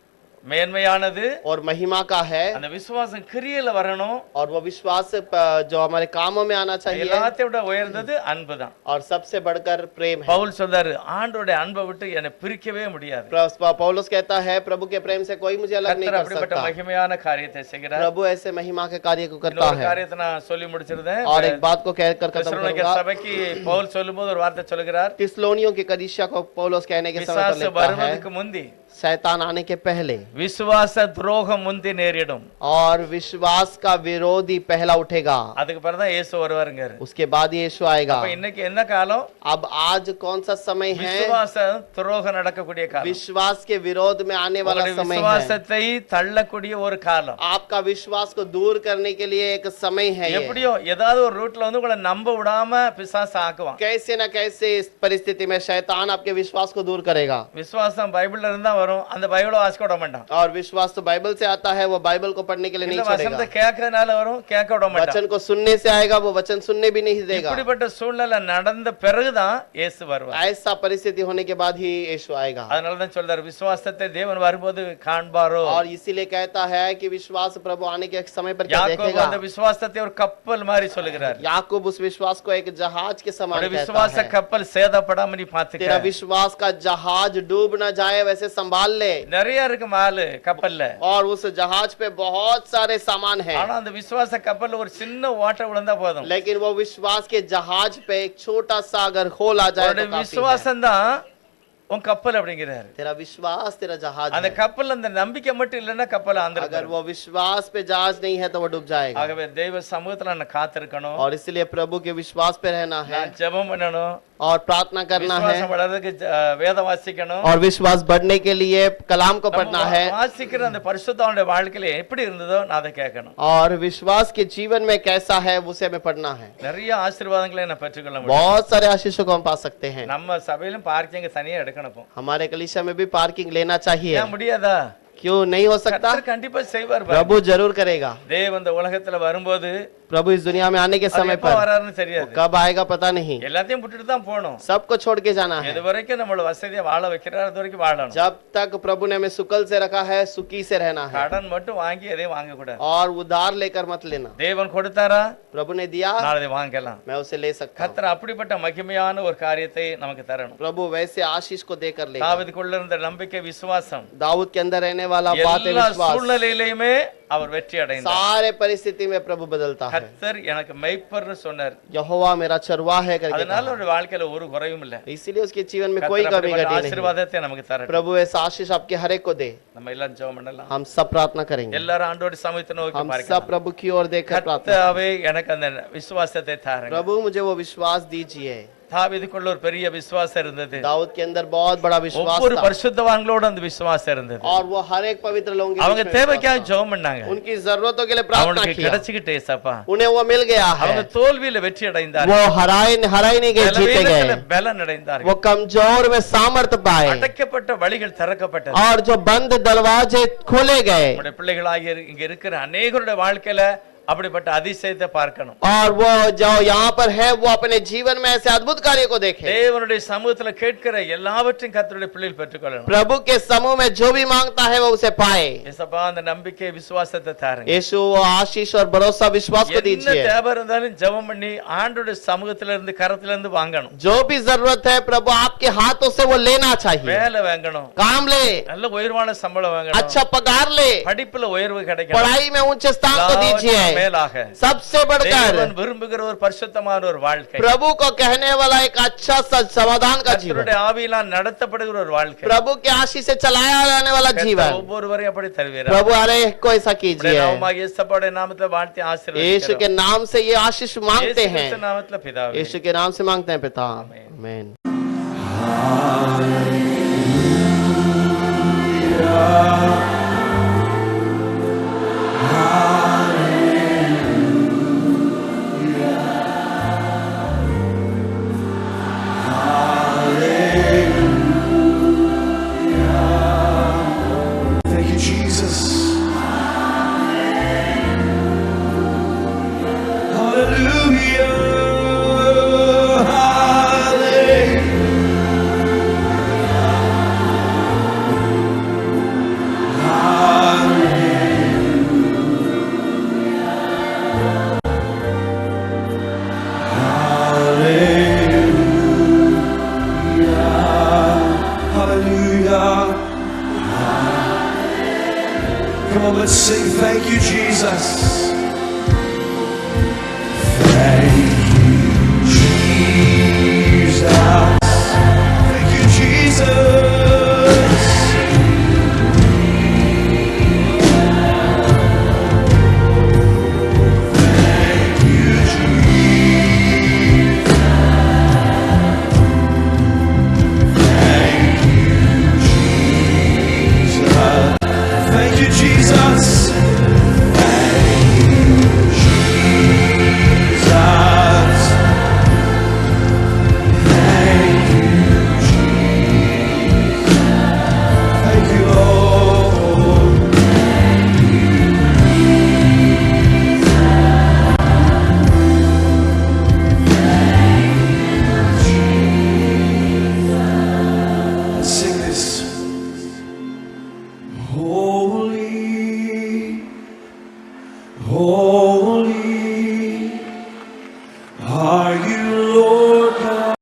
மேன்மையானது. और महिमा का है। அந்த விசுவாசம் கிரியையில வரணும். और वो विश्वास जो हमारे कामों में आना चाहिए। எல்லாத்தையும் விட உயர்ந்தது அன்புதான். और सबसे बढ़कर प्रेम है। பவுல் சொல்றாரு, ஆண்டவருடைய அன்பை விட்டு என்னை பிரிக்கவே முடியாது. पौलुस कहता है प्रभु के प्रेम से कोई मुझे अलग नहीं கர்த்தர் कर அப்படிப்பட்ட सकता। மகிமையான காரியத்தை செய்கிறார். प्रभु ऐसे महिमा के कार्य को करता இன்னொரு है। காரியத்தை நான் சொல்லி முடிச்சிருந்தேன். और एक बात को कहकर खत्म தெசலோனிக்கே करूंगा। சபைக்கு பவுல் சொல்லும்போது ஒரு வார்த்தை சொல்லுகிறார், तिस्लोनियों की कलीसिया को पौलुस कहने के समय पर பிசாசு लिखता है, வருவதற்கு முந்தி शैतान आने के पहले விசுவாச துரோகம் முந்தி நேரிடும். और विश्वास का विरोधी पहला उठेगा, அதுக்கு பிறகு தான் இயேசு வருவாருங்காரு. उसके बाद यीशु आएगा। அப்ப இன்னைக்கு என்ன காலம்? अब आज कौन सा समय है? விசுவாச துரோகம் நடக்கக்கூடிய காலம். विश्वास के विरोध में आने वाला உங்களுடைய समय है। விசுவாசத்தை தள்ளக்கூடிய ஒரு காலம். आपका विश्वास को दूर करने के लिए एक समय है ये। எப்படியோ ஏதாவது ஒரு ரூட்ல வந்து உங்களை நம்ப விடாம பிசாசு ஆக்குவான். कैसे ना कैसे इस परिस्थिति में शैतान आपके विश्वास को दूर करेगा। விசுவாசம் பைபிள்ல இருந்தா வரும், அந்த பைபிளை வாசிக்க விட மாட்டான். और विश्वास तो बाइबल से आता है, वो बाइबल को पढ़ने के लिए இந்த नहीं வசனத்தை छोड़ेगा। கேட்கறதுனால வரும், கேட்க விட மாட்டான். वचन को सुनने से आएगा, वो वचन सुनने भी नहीं देगा। இப்படிப்பட்ட சூழ்நிலை நடந்த பிறகுதான் இயேசு வருவார். ऐसा परिस्थिति होने के बाद ही यीशु आएगा। அதனால தான் சொல்றாரு, விசுவாசத்தை தேவன் வரும்போது காண்பாரோ. और इसीलिए कहता है कि विश्वास प्रभु आने के समय पर क्या யாக்கோபு देखेगा। அந்த விசுவாசத்தை ஒரு கப்பல் மாதிரி சொல்லுகிறார். याकूब उस विश्वास को एक जहाज के समान ஒரு कहता விசுவாச है। கப்பல் சேதப்படாம நீ तेरा பாத்துக்க. विश्वास का जहाज डूब न जाए वैसे संभाल ले। நிறைய இருக்கு மாலு கப்பல்ல. और उस जहाज पे बहुत सारे सामान हैं, ஆனா அந்த விசுவாச கப்பல்ல ஒரு சின்ன ஓட்டை விழுந்தா போதும். लेकिन वो विश्वास के जहाज पे एक छोटा सा अगर खोल आ जाए तो உன்னுடைய काफी है। விசுவாசம் தான் உன் கப்பல் அப்படிங்கிறாரு. तेरा विश्वास तेरा जहाज அந்த है। கப்பல் அந்த நம்பிக்கை மட்டும் இல்லைன்னா கப்பல் अगर ஆந்திரம். वो विश्वास पे जहाज नहीं है तो वो डूब जाएगा। ஆகவே தெய்வ சமூகத்துல நான் காத்திருக்கணும், और इसलिए प्रभु के विश्वास पे रहना है நான் ஜெபம் பண்ணணும், और प्रार्थना करना है, விசுவாசம் வளர்றதுக்கு வேதம் வாசிக்கணும். और विश्वास बढ़ने के लिए कलाम को पढ़ना நம்ம है, வாசிக்கிற அந்த பரிசுத்தவானுடைய வாழ்க்கையில எப்படி இருந்ததோ நான் அதை கேட்கணும். और विश्वास के जीवन में कैसा है उसे हमें पढ़ना है। நிறைய ஆசீர்வாதங்களை நான் பெற்றுக்கொள்ள முடியும். बहुत सारे आशीषों को हम पा सकते हैं। நம்ம சபையிலும் பார்க்கிங் தனியா எடுக்கணும். हमारे कलीसिया में भी पार्किंग लेना चाहिए। ஏன் முடியாதா? क्यों नहीं हो सकता? கர்த்தர் கண்டிப்பா செய்வார். प्रभु जरूर करेगा। தேவன் இந்த உலகத்துல வரும்போது प्रभु इस दुनिया में आने के அவர் समय எப்ப पर வராருன்னு वो தெரியாது. कब आएगा पता नहीं, எல்லாத்தையும் விட்டுட்டு தான் போகணும். सबको छोड़ के जाना है। எது வரைக்கும் நம்மள வசதியா வாழ வைக்கிறார் அது வரைக்கும் வாழணும். जब तक प्रभु ने हमें सुकल से रखा है, सुखी से रहना है, கடன் மட்டும் வாங்கி எதையும் வாங்க கூடாது. और उधार लेकर मत लेना। தேவன் கொடுத்தாரா, प्रभु ने दिया, நாளை அதை வாங்கலாம். मैं उसे ले सकता हूँ। கர்த்தர் அப்படிப்பட்ட மகிமையான ஒரு காரியத்தை நமக்கு தரணும். प्रभु वैसे आशीष को देकर लेगा। தாவீதுக்குள்ள இருந்த நம்பிக்கை விசுவாசம் दाऊद के अंदर रहने वाला बात है எல்லா विश्वास। சூழ்நிலையிலுமே அவர் வெற்றி அடைந்தார். सारे परिस्थिति में प्रभु बदलता है। கர்த்தர் எனக்கு மெய்ப்பர்னு சொன்னார். यहोवा मेरा चरवाह है करके அதனால कहा। அவருடைய வாழ்க்கையில ஒரு குறையும் இல்ல. इसीलिए उसके जीवन में கர்த்தர் कोई कमी அப்படிப்பட்ட घटी नहीं। ஆசீர்வாதத்தை நமக்கு தரட்டும். प्रभु ऐसा आशीष आपके हर एक को दे। நம்ம எல்லாம் ஜெபம் பண்ணலாம். हम सब प्रार्थना करेंगे। எல்லாரும் ஆண்டவருடைய சமூகத்தை நோக்கி हम सब பார்க்கலாம். प्रभु की ओर देखकर प्रार्थना। கர்த்தாவே எனக்கு அந்த விசுவாசத்தை தாருங்க. प्रभु मुझे वो विश्वास दीजिए। தாவீதுக்குள்ள ஒரு பெரிய விசுவாசம் இருந்தது. दाऊद के अंदर बहुत बड़ा विश्वास ஒவ்வொரு था, பரிசுத்தவான்களோட அந்த விசுவாசம் இருந்தது. और वो हर एक पवित्र लोगों के அவங்க बीच में தேவைக்காக विश्वास ஜெபம் பண்ணாங்க. था। उनकी जरूरतों के लिए प्रार्थना அவங்களுக்கு किया, கிடைச்சிட்டே சப்பா. उन्हें वो मिल गया है। அவங்க தோல்வியில வெற்றி அடைந்தார்கள். वो हराए नहीं गए, जीते பலவீனத்துல गए। பலன் वो அடைந்தார்கள். कमजोर में सामर्थ्य पाए, அடைக்கப்பட்ட வழிகள் திறக்கப்பட்டது. और जो बंद दरवाजे खोले गए। நம்முடைய பிள்ளைகளாகிய இங்க இருக்கிற அநேகருடைய வாழ்க்கையில அப்படிப்பட்ட அதிசயத்தை பார்க்கணும். और वो जो यहाँ पर है वो अपने जीवन में ऐसे अद्भुत कार्य को देखे। தேவனுடைய சமூகத்துல கேட்கிற எல்லாவற்றையும் கர்த்தருடைய பிள்ளைகள் பெற்றுக்கொள்ளணும். प्रभु के समूह में जो भी मांगता है वो उसे पाए। ஏசப்பா அந்த நம்பிக்கை விசுவாசத்தை தாருங்க. यीशु वो आशीष और भरोसा विश्वास को என்ன दीजिए। தேவை இருந்தாலும் ஜெபம் பண்ணி ஆண்டவருடைய சமூகத்துல இருந்து கரத்துல இருந்து வாங்கணும். जो भी जरूरत है प्रभु आपके हाथों से वो लेना चाहिए। வேலை வாங்கணும், काम ले, நல்ல உயர்வான சம்பளம் வாங்கணும், अच्छा पगार ले, படிப்புல உயர்வு கிடைக்கணும், पढ़ाई में ऊंचे स्थान को दीजिए। மேலாக सबसे बढ़कर தேவன் விரும்புகிற ஒரு பரிசுத்தமான ஒரு வாழ்க்கை, प्रभु को कहने वाला एक अच्छा सा समाधान का जीवन, கர்த்தருடைய ஆவியினால் நடத்தப்படுகிற ஒரு வாழ்க்கை, प्रभु के आशीष से चलाया जाने वाला கர்த்தர் जीवन ஒவ்வொருவரையும் அப்படி தருவீராக. प्रभु हर एक को ऐसा உம்முடைய कीजिए। நாமமாகிய இயேசுவோட நாமத்துல வாழ்த்தி यीशु ஆசீர்வதிக்கிறோம். के नाम से ये आशीष मांगते இயேசு हैं। கிறிஸ்து நாமத்துல பிதாவே. यीशु के नाम से मांगते हैं पिता। आमीन। आमीन। Thank you, Jesus. Hallelujah. Hallelujah. Hallelujah. Come on, let's sing. Thank you, Jesus. Thank you, Jesus. Thank you, Jesus. Thank you, Jesus. Thank you, Jesus. Thank you, Jesus. Thank Oh,